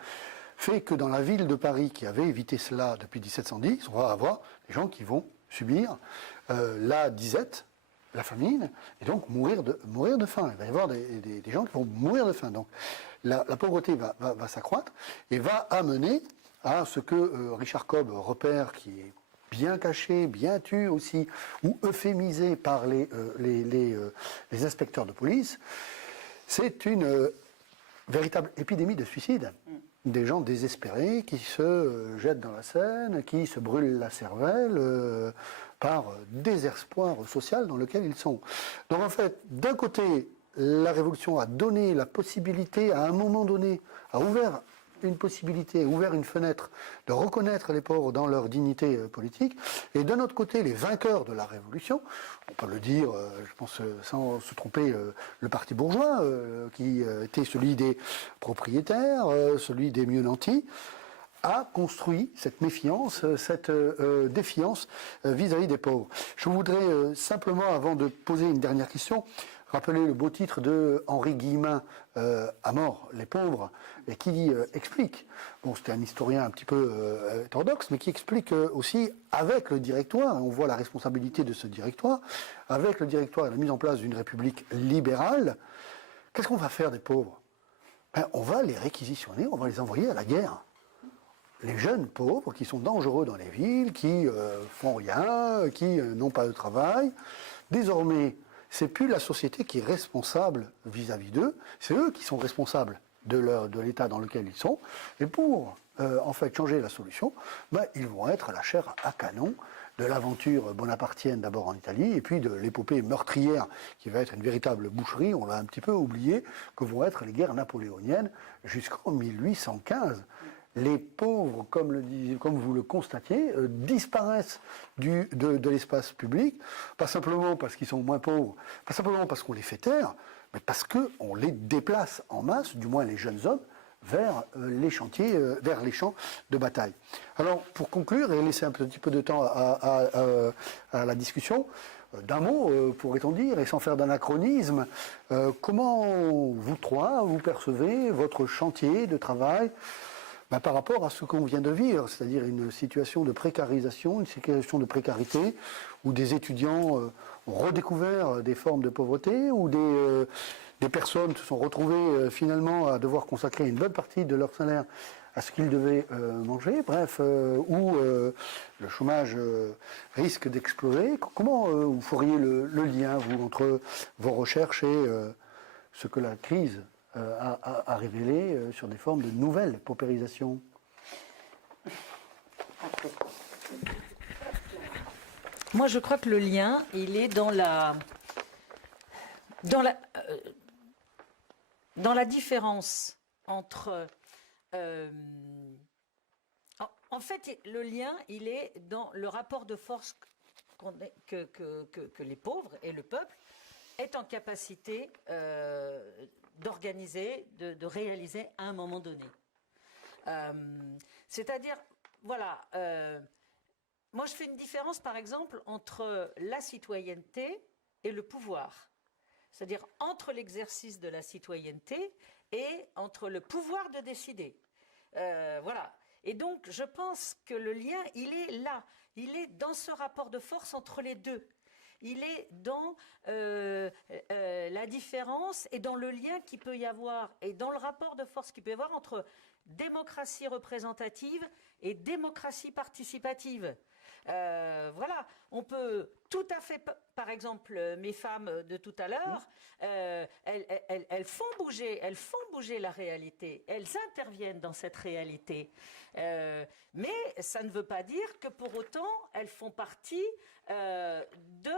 fait que dans la ville de Paris, qui avait évité cela depuis 1710, on va avoir des gens qui vont subir la disette, la famine, et donc mourir de faim. Il va y avoir des gens qui vont mourir de faim. Donc la pauvreté va s'accroître et va amener à ce que Richard Cobb repère, qui est bien caché, bien tu aussi, ou euphémisé par les inspecteurs de police. C'est une véritable épidémie de suicide. Des gens désespérés qui se jettent dans la Seine, qui se brûlent la cervelle par désespoir social dans lequel ils sont. Donc en fait, d'un côté, la Révolution a donné la possibilité, à un moment donné, a ouvert une possibilité, ouvert une fenêtre de reconnaître les pauvres dans leur dignité politique, et d'un autre côté, les vainqueurs de la Révolution, on peut le dire, je pense sans se tromper, le parti bourgeois, qui était celui des propriétaires, celui des mieux nantis, a construit cette méfiance, cette défiance vis-à-vis des pauvres. Je voudrais simplement, avant de poser une dernière question, rappeler le beau titre de Henri Guillemin, À mort les pauvres, et qui explique, bon c'était un historien un petit peu orthodoxe, mais qui explique aussi avec le directoire, on voit la responsabilité de ce directoire, avec le directoire et la mise en place d'une république libérale, qu'est-ce qu'on va faire des pauvres? On va les réquisitionner, on va les envoyer à la guerre. Les jeunes pauvres qui sont dangereux dans les villes, qui font rien, qui n'ont pas de travail, désormais, c'est plus la société qui est responsable vis-à-vis d'eux, c'est eux qui sont responsables de l'état dans lequel ils sont. Et pour en fait changer la solution, ils vont être à la chair à canon de l'aventure bonapartienne d'abord en Italie, et puis de l'épopée meurtrière qui va être une véritable boucherie, on l'a un petit peu oublié, que vont être les guerres napoléoniennes jusqu'en 1815. Les pauvres, comme vous le constatiez, disparaissent de l'espace public, pas simplement parce qu'ils sont moins pauvres, pas simplement parce qu'on les fait taire, mais parce qu'on les déplace en masse, du moins les jeunes hommes, vers les chantiers, vers les champs de bataille. Alors, pour conclure et laisser un petit peu de temps à la discussion, d'un mot, pourrait-on dire, et sans faire d'anachronisme, comment vous trois, vous percevez votre chantier de travail par rapport à ce qu'on vient de vivre, c'est-à-dire une situation de précarisation, une situation de précarité, où des étudiants ont redécouvert des formes de pauvreté, où des personnes se sont retrouvées finalement à devoir consacrer une bonne partie de leur salaire à ce qu'ils devaient manger, bref, où le chômage risque d'exploser. Comment vous feriez le lien, vous, entre vos recherches et ce que la crise a révélé sur des formes de nouvelles paupérisations? Moi, je crois que le lien, il est dans la différence entre... en fait, le lien, il est dans le rapport de force que les pauvres et le peuple est en capacité d'organiser, de réaliser à un moment donné. C'est-à-dire, voilà, moi je fais une différence par exemple entre la citoyenneté et le pouvoir. C'est-à-dire entre l'exercice de la citoyenneté et entre le pouvoir de décider. Voilà. Et donc je pense que le lien, il est là. Il est dans ce rapport de force entre les deux. Il est dans la différence et dans le lien qu'il peut y avoir et dans le rapport de force qu'il peut y avoir entre démocratie représentative et démocratie participative. Voilà, on peut tout à fait, par exemple, mes femmes de tout à l'heure, elles font bouger la réalité, elles interviennent dans cette réalité. Mais ça ne veut pas dire que pour autant elles font partie de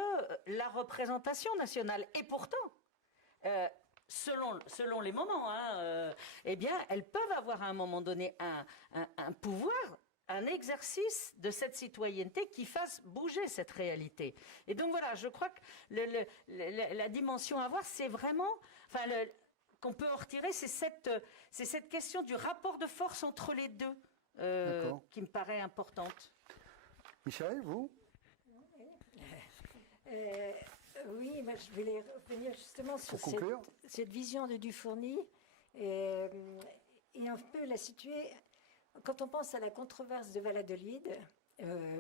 la représentation nationale. Et pourtant, selon les moments, eh bien, elles peuvent avoir à un moment donné un pouvoir, un exercice de cette citoyenneté qui fasse bouger cette réalité. Et donc voilà, je crois que la dimension à voir, c'est vraiment, enfin, qu'on peut en retirer, c'est cette question du rapport de force entre les deux qui me paraît importante. Michel, vous? Oui, moi, je voulais revenir justement sur cette vision de Dufourny et un peu la situer. Quand on pense à la controverse de Valladolid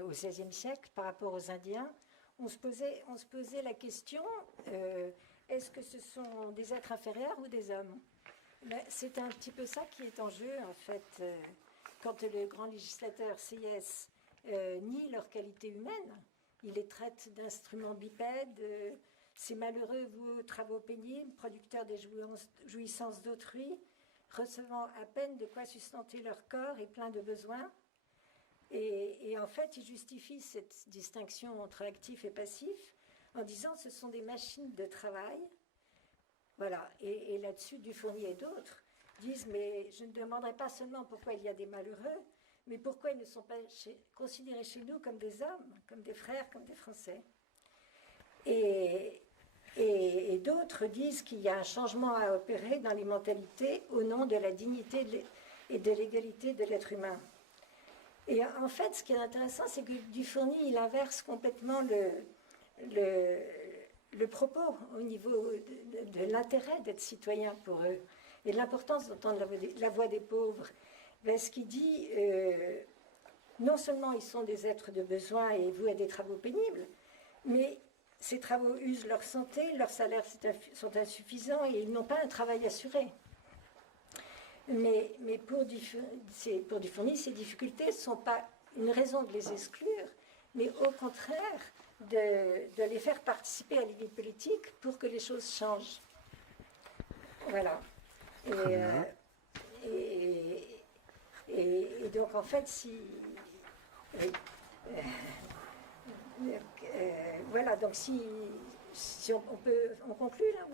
au XVIe siècle par rapport aux Indiens, on se posait la question est-ce que ce sont des êtres inférieurs ou des hommes? C'est un petit peu ça qui est en jeu, en fait, quand le grand législateur Sieyès nie leur qualité humaine. Il les traite d'instruments bipèdes, ces malheureux voués aux travaux pénibles, producteurs des jouissances d'autrui, recevant à peine de quoi sustenter leur corps et plein de besoins. Et en fait, il justifie cette distinction entre actif et passif en disant ce sont des machines de travail. Voilà. Et là-dessus, Dufourny et d'autres disent mais je ne demanderai pas seulement pourquoi il y a des malheureux, mais pourquoi ils ne sont pas considérés chez nous comme des hommes, comme des frères, comme des Français. Et d'autres disent qu'il y a un changement à opérer dans les mentalités au nom de la dignité et de l'égalité de l'être humain. Et en fait, ce qui est intéressant, c'est que Dufourny, il inverse complètement le propos au niveau de l'intérêt d'être citoyen pour eux et de l'importance d'entendre la voix des pauvres. Parce qu'il dit, non seulement ils sont des êtres de besoin et voués à des travaux pénibles, mais ces travaux usent leur santé, leurs salaires sont insuffisants et ils n'ont pas un travail assuré. Mais pour Dufourny, ces difficultés ne sont pas une raison de les exclure, mais au contraire de les faire participer à la vie politique pour que les choses changent. Voilà. Et donc, en fait, Voilà, donc si on conclut là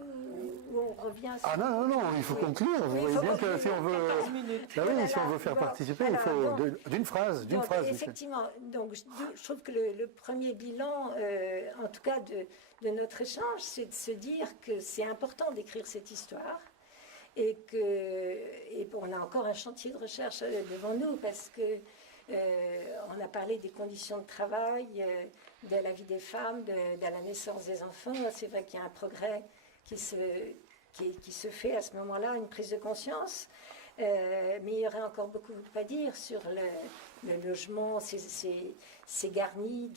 ou on revient sur... Ah non, il faut conclure. Vous Oui, il voyez faut bien que conclure. si on veut, 14 minutes. ah oui, Voilà, si on veut faire bon, participer, voilà, il faut donc- d'une phrase, Donc, Michel. effectivement, donc, je trouve que le premier bilan, en tout cas de notre échange, c'est de se dire que c'est important d'écrire cette histoire et on a encore un chantier de recherche devant nous parce que on a parlé des conditions de travail, de la vie des femmes, de la naissance des enfants. C'est vrai qu'il y a un progrès qui se fait à ce moment-là, une prise de conscience. Mais il y aurait encore beaucoup à dire sur le logement, ces garnis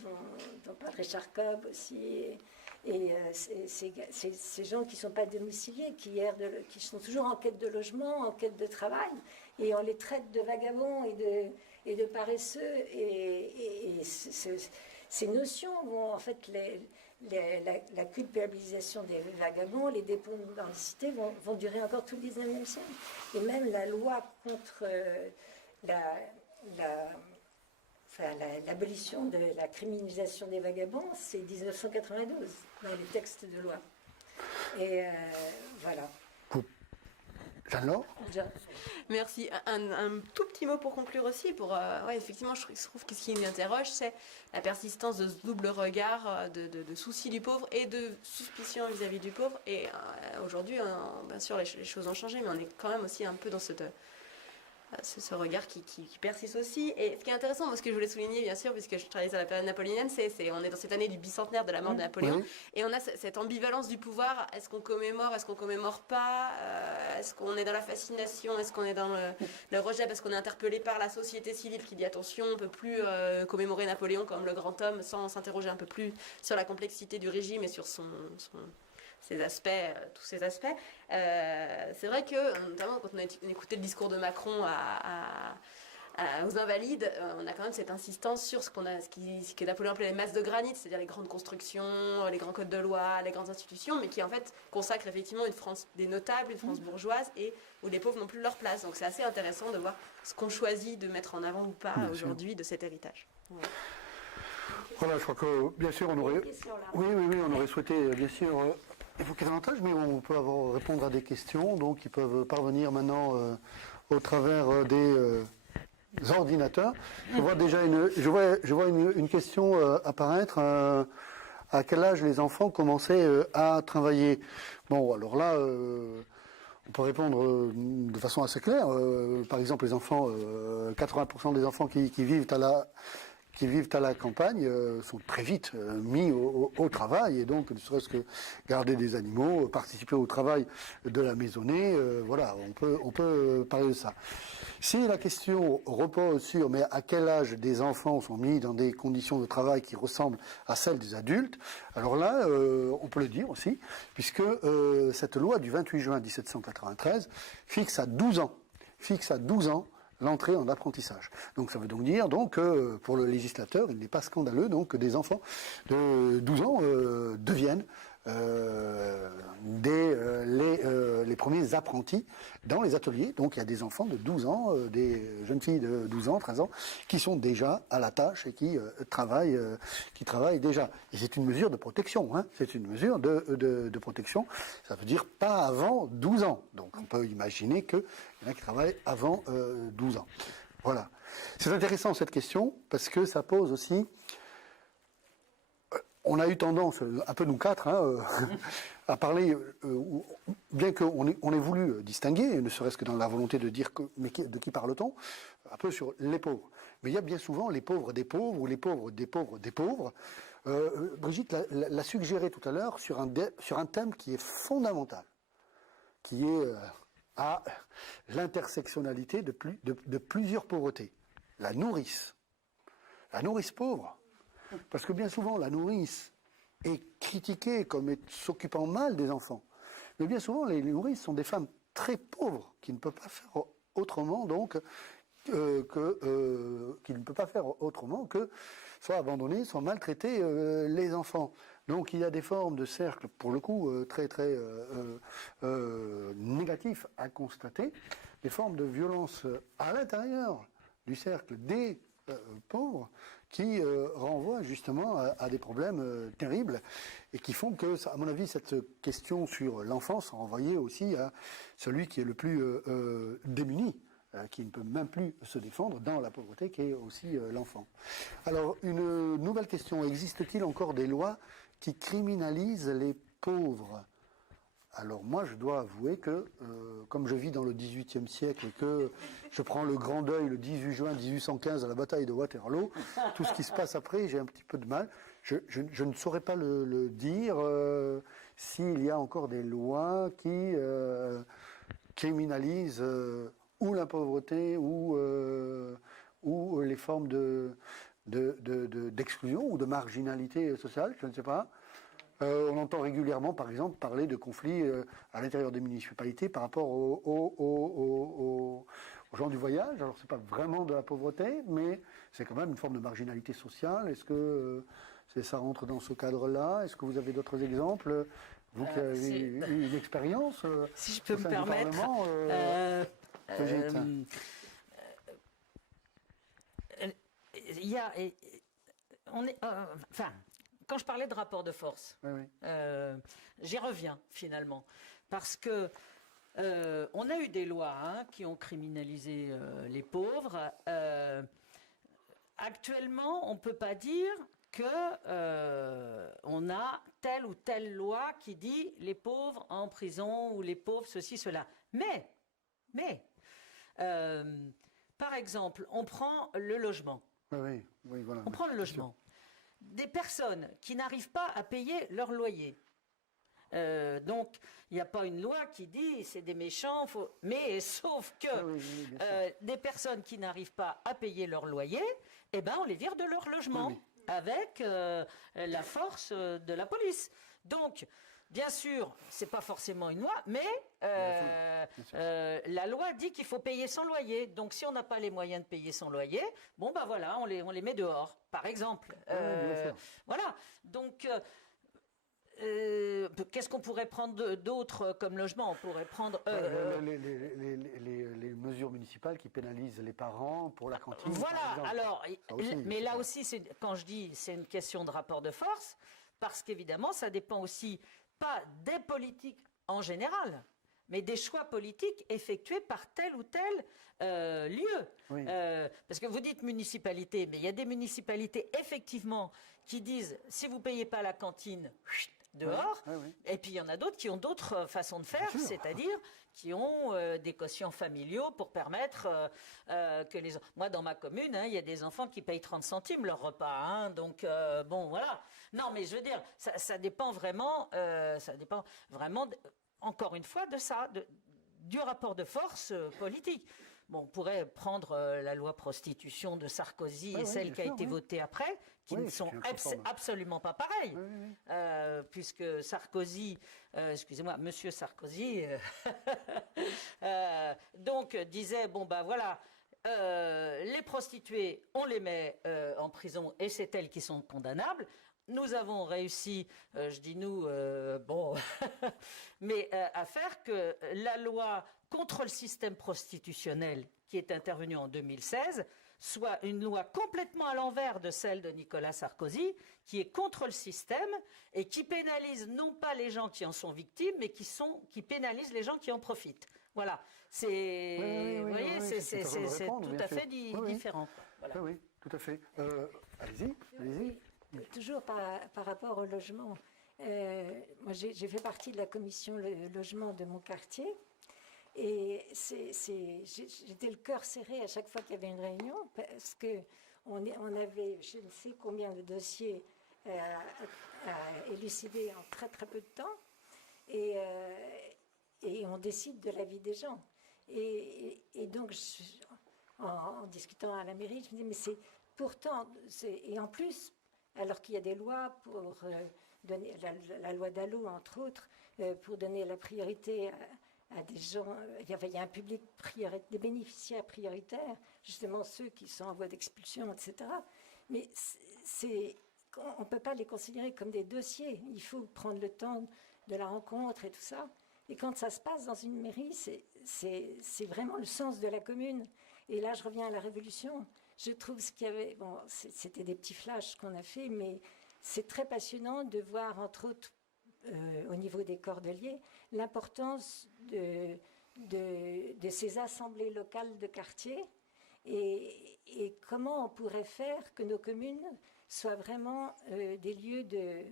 dont parle Richard Cobb aussi, et ces gens qui ne sont pas domiciliés, qui sont toujours en quête de logement, en quête de travail, et on les traite de vagabonds et de paresseux, et ces notions vont en fait la culpabilisation des vagabonds, les dépôts dans les cités vont durer encore tout le 19e siècle. Et même la loi contre l'abolition de la criminalisation des vagabonds, c'est 1992 dans les textes de loi. Et voilà. Jeanne-Laure ? Merci. Un tout petit mot pour conclure aussi. Ouais, effectivement, je trouve que ce qui m'interroge, c'est la persistance de ce double regard de souci du pauvre et de suspicion vis-à-vis du pauvre. Et aujourd'hui, bien sûr, les choses ont changé, mais on est quand même aussi un peu dans ce regard qui persiste aussi. Et ce qui est intéressant, moi, ce que je voulais souligner, bien sûr, puisque je travaille sur la période napoléonienne, on est dans cette année du bicentenaire de la mort de Napoléon, Oui. et on a cette ambivalence du pouvoir. Est-ce qu'on commémore pas est-ce qu'on est dans la fascination, est-ce qu'on est dans le rejet, parce qu'on est interpellé par la société civile qui dit attention, on ne peut plus commémorer Napoléon comme le grand homme sans s'interroger un peu plus sur la complexité du régime et sur ces aspects, tous ces aspects. C'est vrai que, notamment quand on a écouté le discours de Macron aux Invalides, on a quand même cette insistance sur ce que Napoléon appelait les masses de granit, c'est-à-dire les grandes constructions, les grands codes de loi, les grandes institutions, mais qui en fait consacrent effectivement une France des notables, une France bourgeoise, et où les pauvres n'ont plus leur place. Donc c'est assez intéressant de voir ce qu'on choisit de mettre en avant ou pas aujourd'hui de cet héritage. Voilà. Voilà, je crois que bien sûr on aurait, oui, on aurait souhaité bien sûr évoquer davantage, mais on peut répondre à des questions, donc ils peuvent parvenir maintenant au travers des ordinateurs. Je vois déjà une question apparaître. À quel âge les enfants commençaient à travailler? Bon, alors là, on peut répondre de façon assez claire. Par exemple, les enfants, 80% des enfants qui vivent à la campagne sont très vite mis au travail, et donc ne serait-ce que garder des animaux, participer au travail de la maisonnée, voilà, on peut parler de ça. Si la question repose sur mais à quel âge des enfants sont mis dans des conditions de travail qui ressemblent à celles des adultes, alors là, on peut le dire aussi, puisque cette loi du 28 juin 1793 fixe à 12 ans l'entrée en apprentissage. Donc ça veut donc dire que pour le législateur, il n'est pas scandaleux donc que des enfants de 12 ans deviennent les premiers apprentis dans les ateliers. Donc il y a des enfants de 12 ans, des jeunes filles de 12 ans, 13 ans, qui sont déjà à la tâche et qui travaillent déjà. Et c'est une mesure de protection, hein. C'est une mesure de protection. Ça veut dire pas avant 12 ans. Donc on peut imaginer qu'il y en a qui travaillent avant 12 ans. Voilà. C'est intéressant cette question parce que ça pose aussi... On a eu tendance, un peu nous quatre, à parler, bien qu'on ait voulu distinguer, ne serait-ce que dans la volonté de dire mais de qui parle-t-on, un peu sur les pauvres. Mais il y a bien souvent les pauvres des pauvres ou les pauvres des pauvres des pauvres. Brigitte l'a suggéré tout à l'heure sur un thème qui est fondamental, qui est à l'intersectionnalité de plusieurs pauvretés. La nourrice pauvre. Parce que bien souvent, la nourrice est critiquée comme s'occupant mal des enfants. Mais bien souvent, les nourrices sont des femmes très pauvres qui ne peuvent pas faire autrement, que soit abandonner, soit maltraiter les enfants. Donc il y a des formes de cercles, pour le coup, très très négatifs à constater, des formes de violence à l'intérieur du cercle des pauvres qui renvoient justement à des problèmes terribles et qui font que, à mon avis, cette question sur l'enfance renvoyait aussi à celui qui est le plus démuni, qui ne peut même plus se défendre dans la pauvreté, qui est aussi l'enfant. Alors, une nouvelle question, existe-t-il encore des lois qui criminalisent les pauvres ? Alors moi, je dois avouer que, comme je vis dans le XVIIIe siècle et que je prends le grand deuil le 18 juin 1815 à la bataille de Waterloo, tout ce qui se passe après, j'ai un petit peu de mal. Je ne saurais pas le dire s'il y a encore des lois qui criminalisent ou la pauvreté ou les formes d'exclusion ou de marginalité sociale, je ne sais pas. On entend régulièrement, par exemple, parler de conflits à l'intérieur des municipalités par rapport aux gens du voyage. Alors, ce n'est pas vraiment de la pauvreté, mais c'est quand même une forme de marginalité sociale. Est-ce que ça rentre dans ce cadre-là? Est-ce que vous avez d'autres exemples? Vous qui avez eu une expérience si je peux au sein me du permettre, Parlement, Brigitte. il y a, enfin, quand je parlais de rapport de force, Oui. j'y reviens finalement, parce que on a eu des lois qui ont criminalisé les pauvres. Actuellement, on ne peut pas dire que on a telle ou telle loi qui dit les pauvres en prison ou les pauvres ceci, cela. Mais, par exemple, on prend le logement. Oui, voilà. On prend le logement. Des personnes qui n'arrivent pas à payer leur loyer. Donc, il n'y a pas une loi qui dit c'est des méchants, mais sauf que des personnes qui n'arrivent pas à payer leur loyer, eh ben, on les vire de leur logement avec la force de la police. Donc, bien sûr, c'est pas forcément une loi, mais la loi dit qu'il faut payer son loyer. Donc, si on n'a pas les moyens de payer son loyer, bon ben voilà, on les met dehors, par exemple. Voilà. Donc, qu'est-ce qu'on pourrait prendre d'autre comme logement? On pourrait prendre les mesures municipales qui pénalisent les parents pour la cantine. Voilà. Par exemple. Alors, Aussi, mais là aussi, quand je dis c'est une question de rapport de force, parce qu'évidemment, ça dépend aussi pas des politiques en général, mais des choix politiques effectués par tel ou tel lieu. Oui. Parce que vous dites municipalité, mais il y a des municipalités effectivement qui disent si vous payez pas la cantine, dehors. Et puis il y en a d'autres qui ont d'autres façons de faire, c'est-à-dire qui ont des quotients familiaux pour permettre que les... Moi, dans ma commune, il y a des enfants qui payent 30 centimes leur repas. Donc, bon, voilà. Non, mais je veux dire, ça dépend vraiment, encore une fois, de ça, du rapport de force politique. Bon, on pourrait prendre la loi prostitution de Sarkozy et celle qui a été votée après, qui ne sont absolument pas pareilles. Puisque Sarkozy, excusez-moi, Monsieur Sarkozy, donc disait, bon ben voilà, les prostituées, on les met en prison et c'est elles qui sont condamnables. Nous avons réussi, je dis nous, bon, mais à faire que la loi contre le système prostitutionnel qui est intervenue en 2016 soit une loi complètement à l'envers de celle de Nicolas Sarkozy, qui est contre le système et qui pénalise non pas les gens qui en sont victimes, mais qui pénalise les gens qui en profitent. Voilà, c'est, vous voyez, c'est tout à fait différent. Voilà. Oui, tout à fait. Allez-y. Oui. Toujours par rapport au logement. Moi, j'ai fait partie de la commission logement de mon quartier. Et j'étais le cœur serré à chaque fois qu'il y avait une réunion, parce qu'on avait je ne sais combien de dossiers à élucider en très très peu de temps. Et on décide de la vie des gens. Et donc, en discutant à la mairie, je me dis, mais c'est pourtant... Et en plus... alors qu'il y a des lois pour donner, la loi Dallot, entre autres, pour donner la priorité à des gens, il y a un public des bénéficiaires prioritaires, justement ceux qui sont en voie d'expulsion, etc. Mais on ne peut pas les considérer comme des dossiers, il faut prendre le temps de la rencontre et tout ça. Et quand ça se passe dans une mairie, c'est vraiment le sens de la commune. Et là, je reviens à la Révolution. je trouve ce qu'il y avait, bon, c'était des petits flashs qu'on a fait, mais c'est très passionnant de voir, entre autres, au niveau des cordeliers, l'importance de ces assemblées locales de quartier et comment on pourrait faire que nos communes soient vraiment des lieux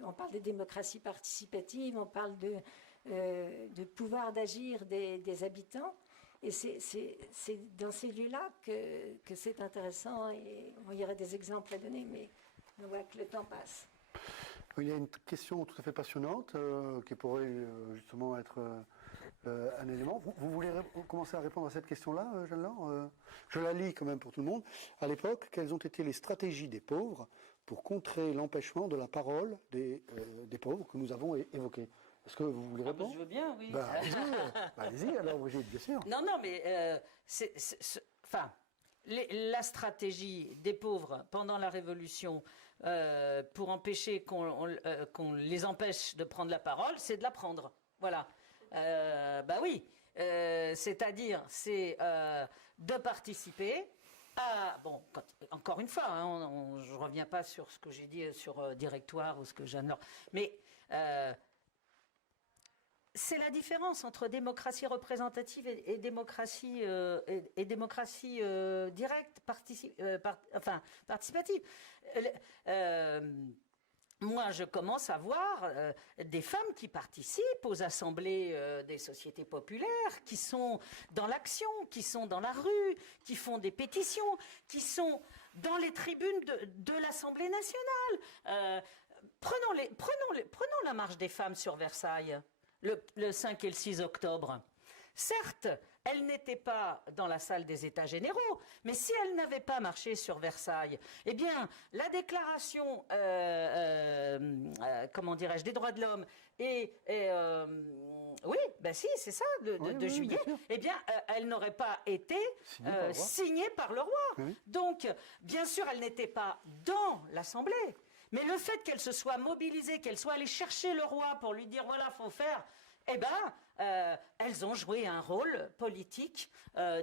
on parle de démocratie participative, on parle de pouvoir d'agir des habitants. Et c'est dans ces lieux-là que c'est intéressant. Et il y aurait des exemples à donner, mais on voit que le temps passe. Il y a une question tout à fait passionnante qui pourrait justement être un élément. Vous voulez commencer à répondre à cette question-là, Jeanne-Laure Je la lis quand même pour tout le monde. À l'époque, quelles ont été les stratégies des pauvres pour contrer l'empêchement de la parole des pauvres que nous avons évoquées? Est-ce que vous voulez répondre? Je veux bien, oui. Allez-y alors, Brigitte, bien sûr. Non, mais la stratégie des pauvres pendant la Révolution pour empêcher qu'on les empêche de prendre la parole, c'est de la prendre. Voilà. Oui. C'est-à-dire, c'est de participer à... Bon, encore une fois, je ne reviens pas sur ce que j'ai dit sur Directoire ou ce que Jeanne-Laure... Mais... c'est la différence entre démocratie représentative et démocratie directe, participative. Moi, je commence à voir des femmes qui participent aux assemblées des sociétés populaires, qui sont dans l'action, qui sont dans la rue, qui font des pétitions, qui sont dans les tribunes de l'Assemblée nationale. Prenons la marche des femmes sur Versailles. Le 5 et le 6 octobre. Certes, elle n'était pas dans la salle des États généraux, mais si elle n'avait pas marché sur Versailles, eh bien, la déclaration, comment dirais-je, des droits de l'homme oui, ben si, c'est ça, de juillet, eh bien, elle n'aurait pas été signée par le roi. Oui. Donc, bien sûr, elle n'était pas dans l'Assemblée. Mais le fait qu'elle se soit mobilisée, qu'elle soit allée chercher le roi pour lui dire voilà, faut faire, eh ben, elles ont joué un rôle politique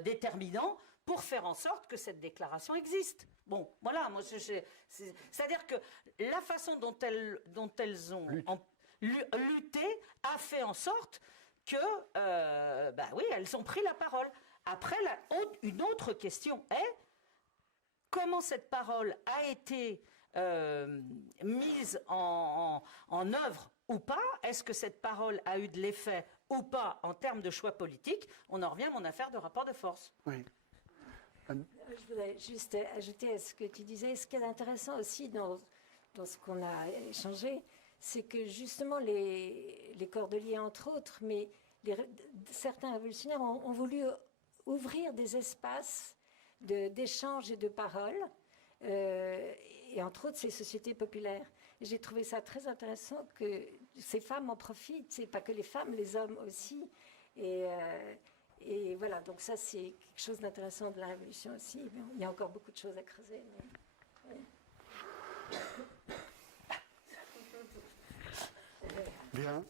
déterminant pour faire en sorte que cette déclaration existe. Bon, voilà, moi, c'est-à-dire que la façon dont elles ont lutté a fait en sorte que, oui, elles ont pris la parole. Après, une autre question est comment cette parole a été mise en œuvre ou pas? Est-ce que cette parole a eu de l'effet ou pas en termes de choix politiques? On en revient à mon affaire de rapport de force. Oui. Je voudrais juste ajouter à ce que tu disais. Ce qui est intéressant aussi dans ce qu'on a échangé, c'est que justement les cordeliers, entre autres, mais certains révolutionnaires ont voulu ouvrir des espaces d'échange et de parole. Et entre autres ces sociétés populaires. J'ai trouvé ça très intéressant que ces femmes en profitent, c'est pas que les femmes, les hommes aussi. Et voilà, donc ça c'est quelque chose d'intéressant de la Révolution aussi. Il y a encore beaucoup de choses à creuser. Mais, Bien.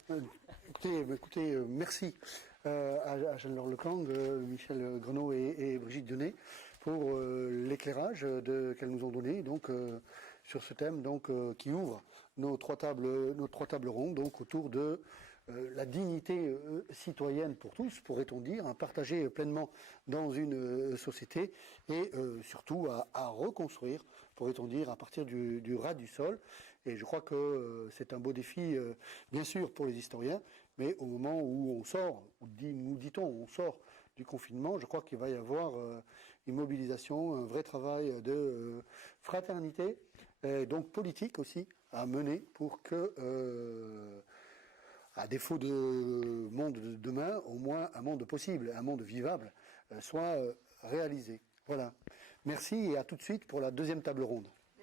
Écoutez, merci à Jeanne-Laure Lecang, Michel Grenot et Brigitte Dionnet pour l'éclairage qu'elles nous ont donné donc, sur ce thème donc, qui ouvre nos trois tables rondes donc, autour de la dignité citoyenne pour tous, pourrait-on dire, partager pleinement dans une société et surtout à reconstruire, pourrait-on dire, à partir du ras du sol. Et je crois que c'est un beau défi, bien sûr, pour les historiens, mais au moment où on sort, nous dit-on, on sort du confinement, je crois qu'il va y avoir une mobilisation, un vrai travail de fraternité, et donc politique aussi, à mener pour que, à défaut de monde de demain, au moins un monde possible, un monde vivable, soit réalisé. Voilà. Merci et à tout de suite pour la deuxième table ronde.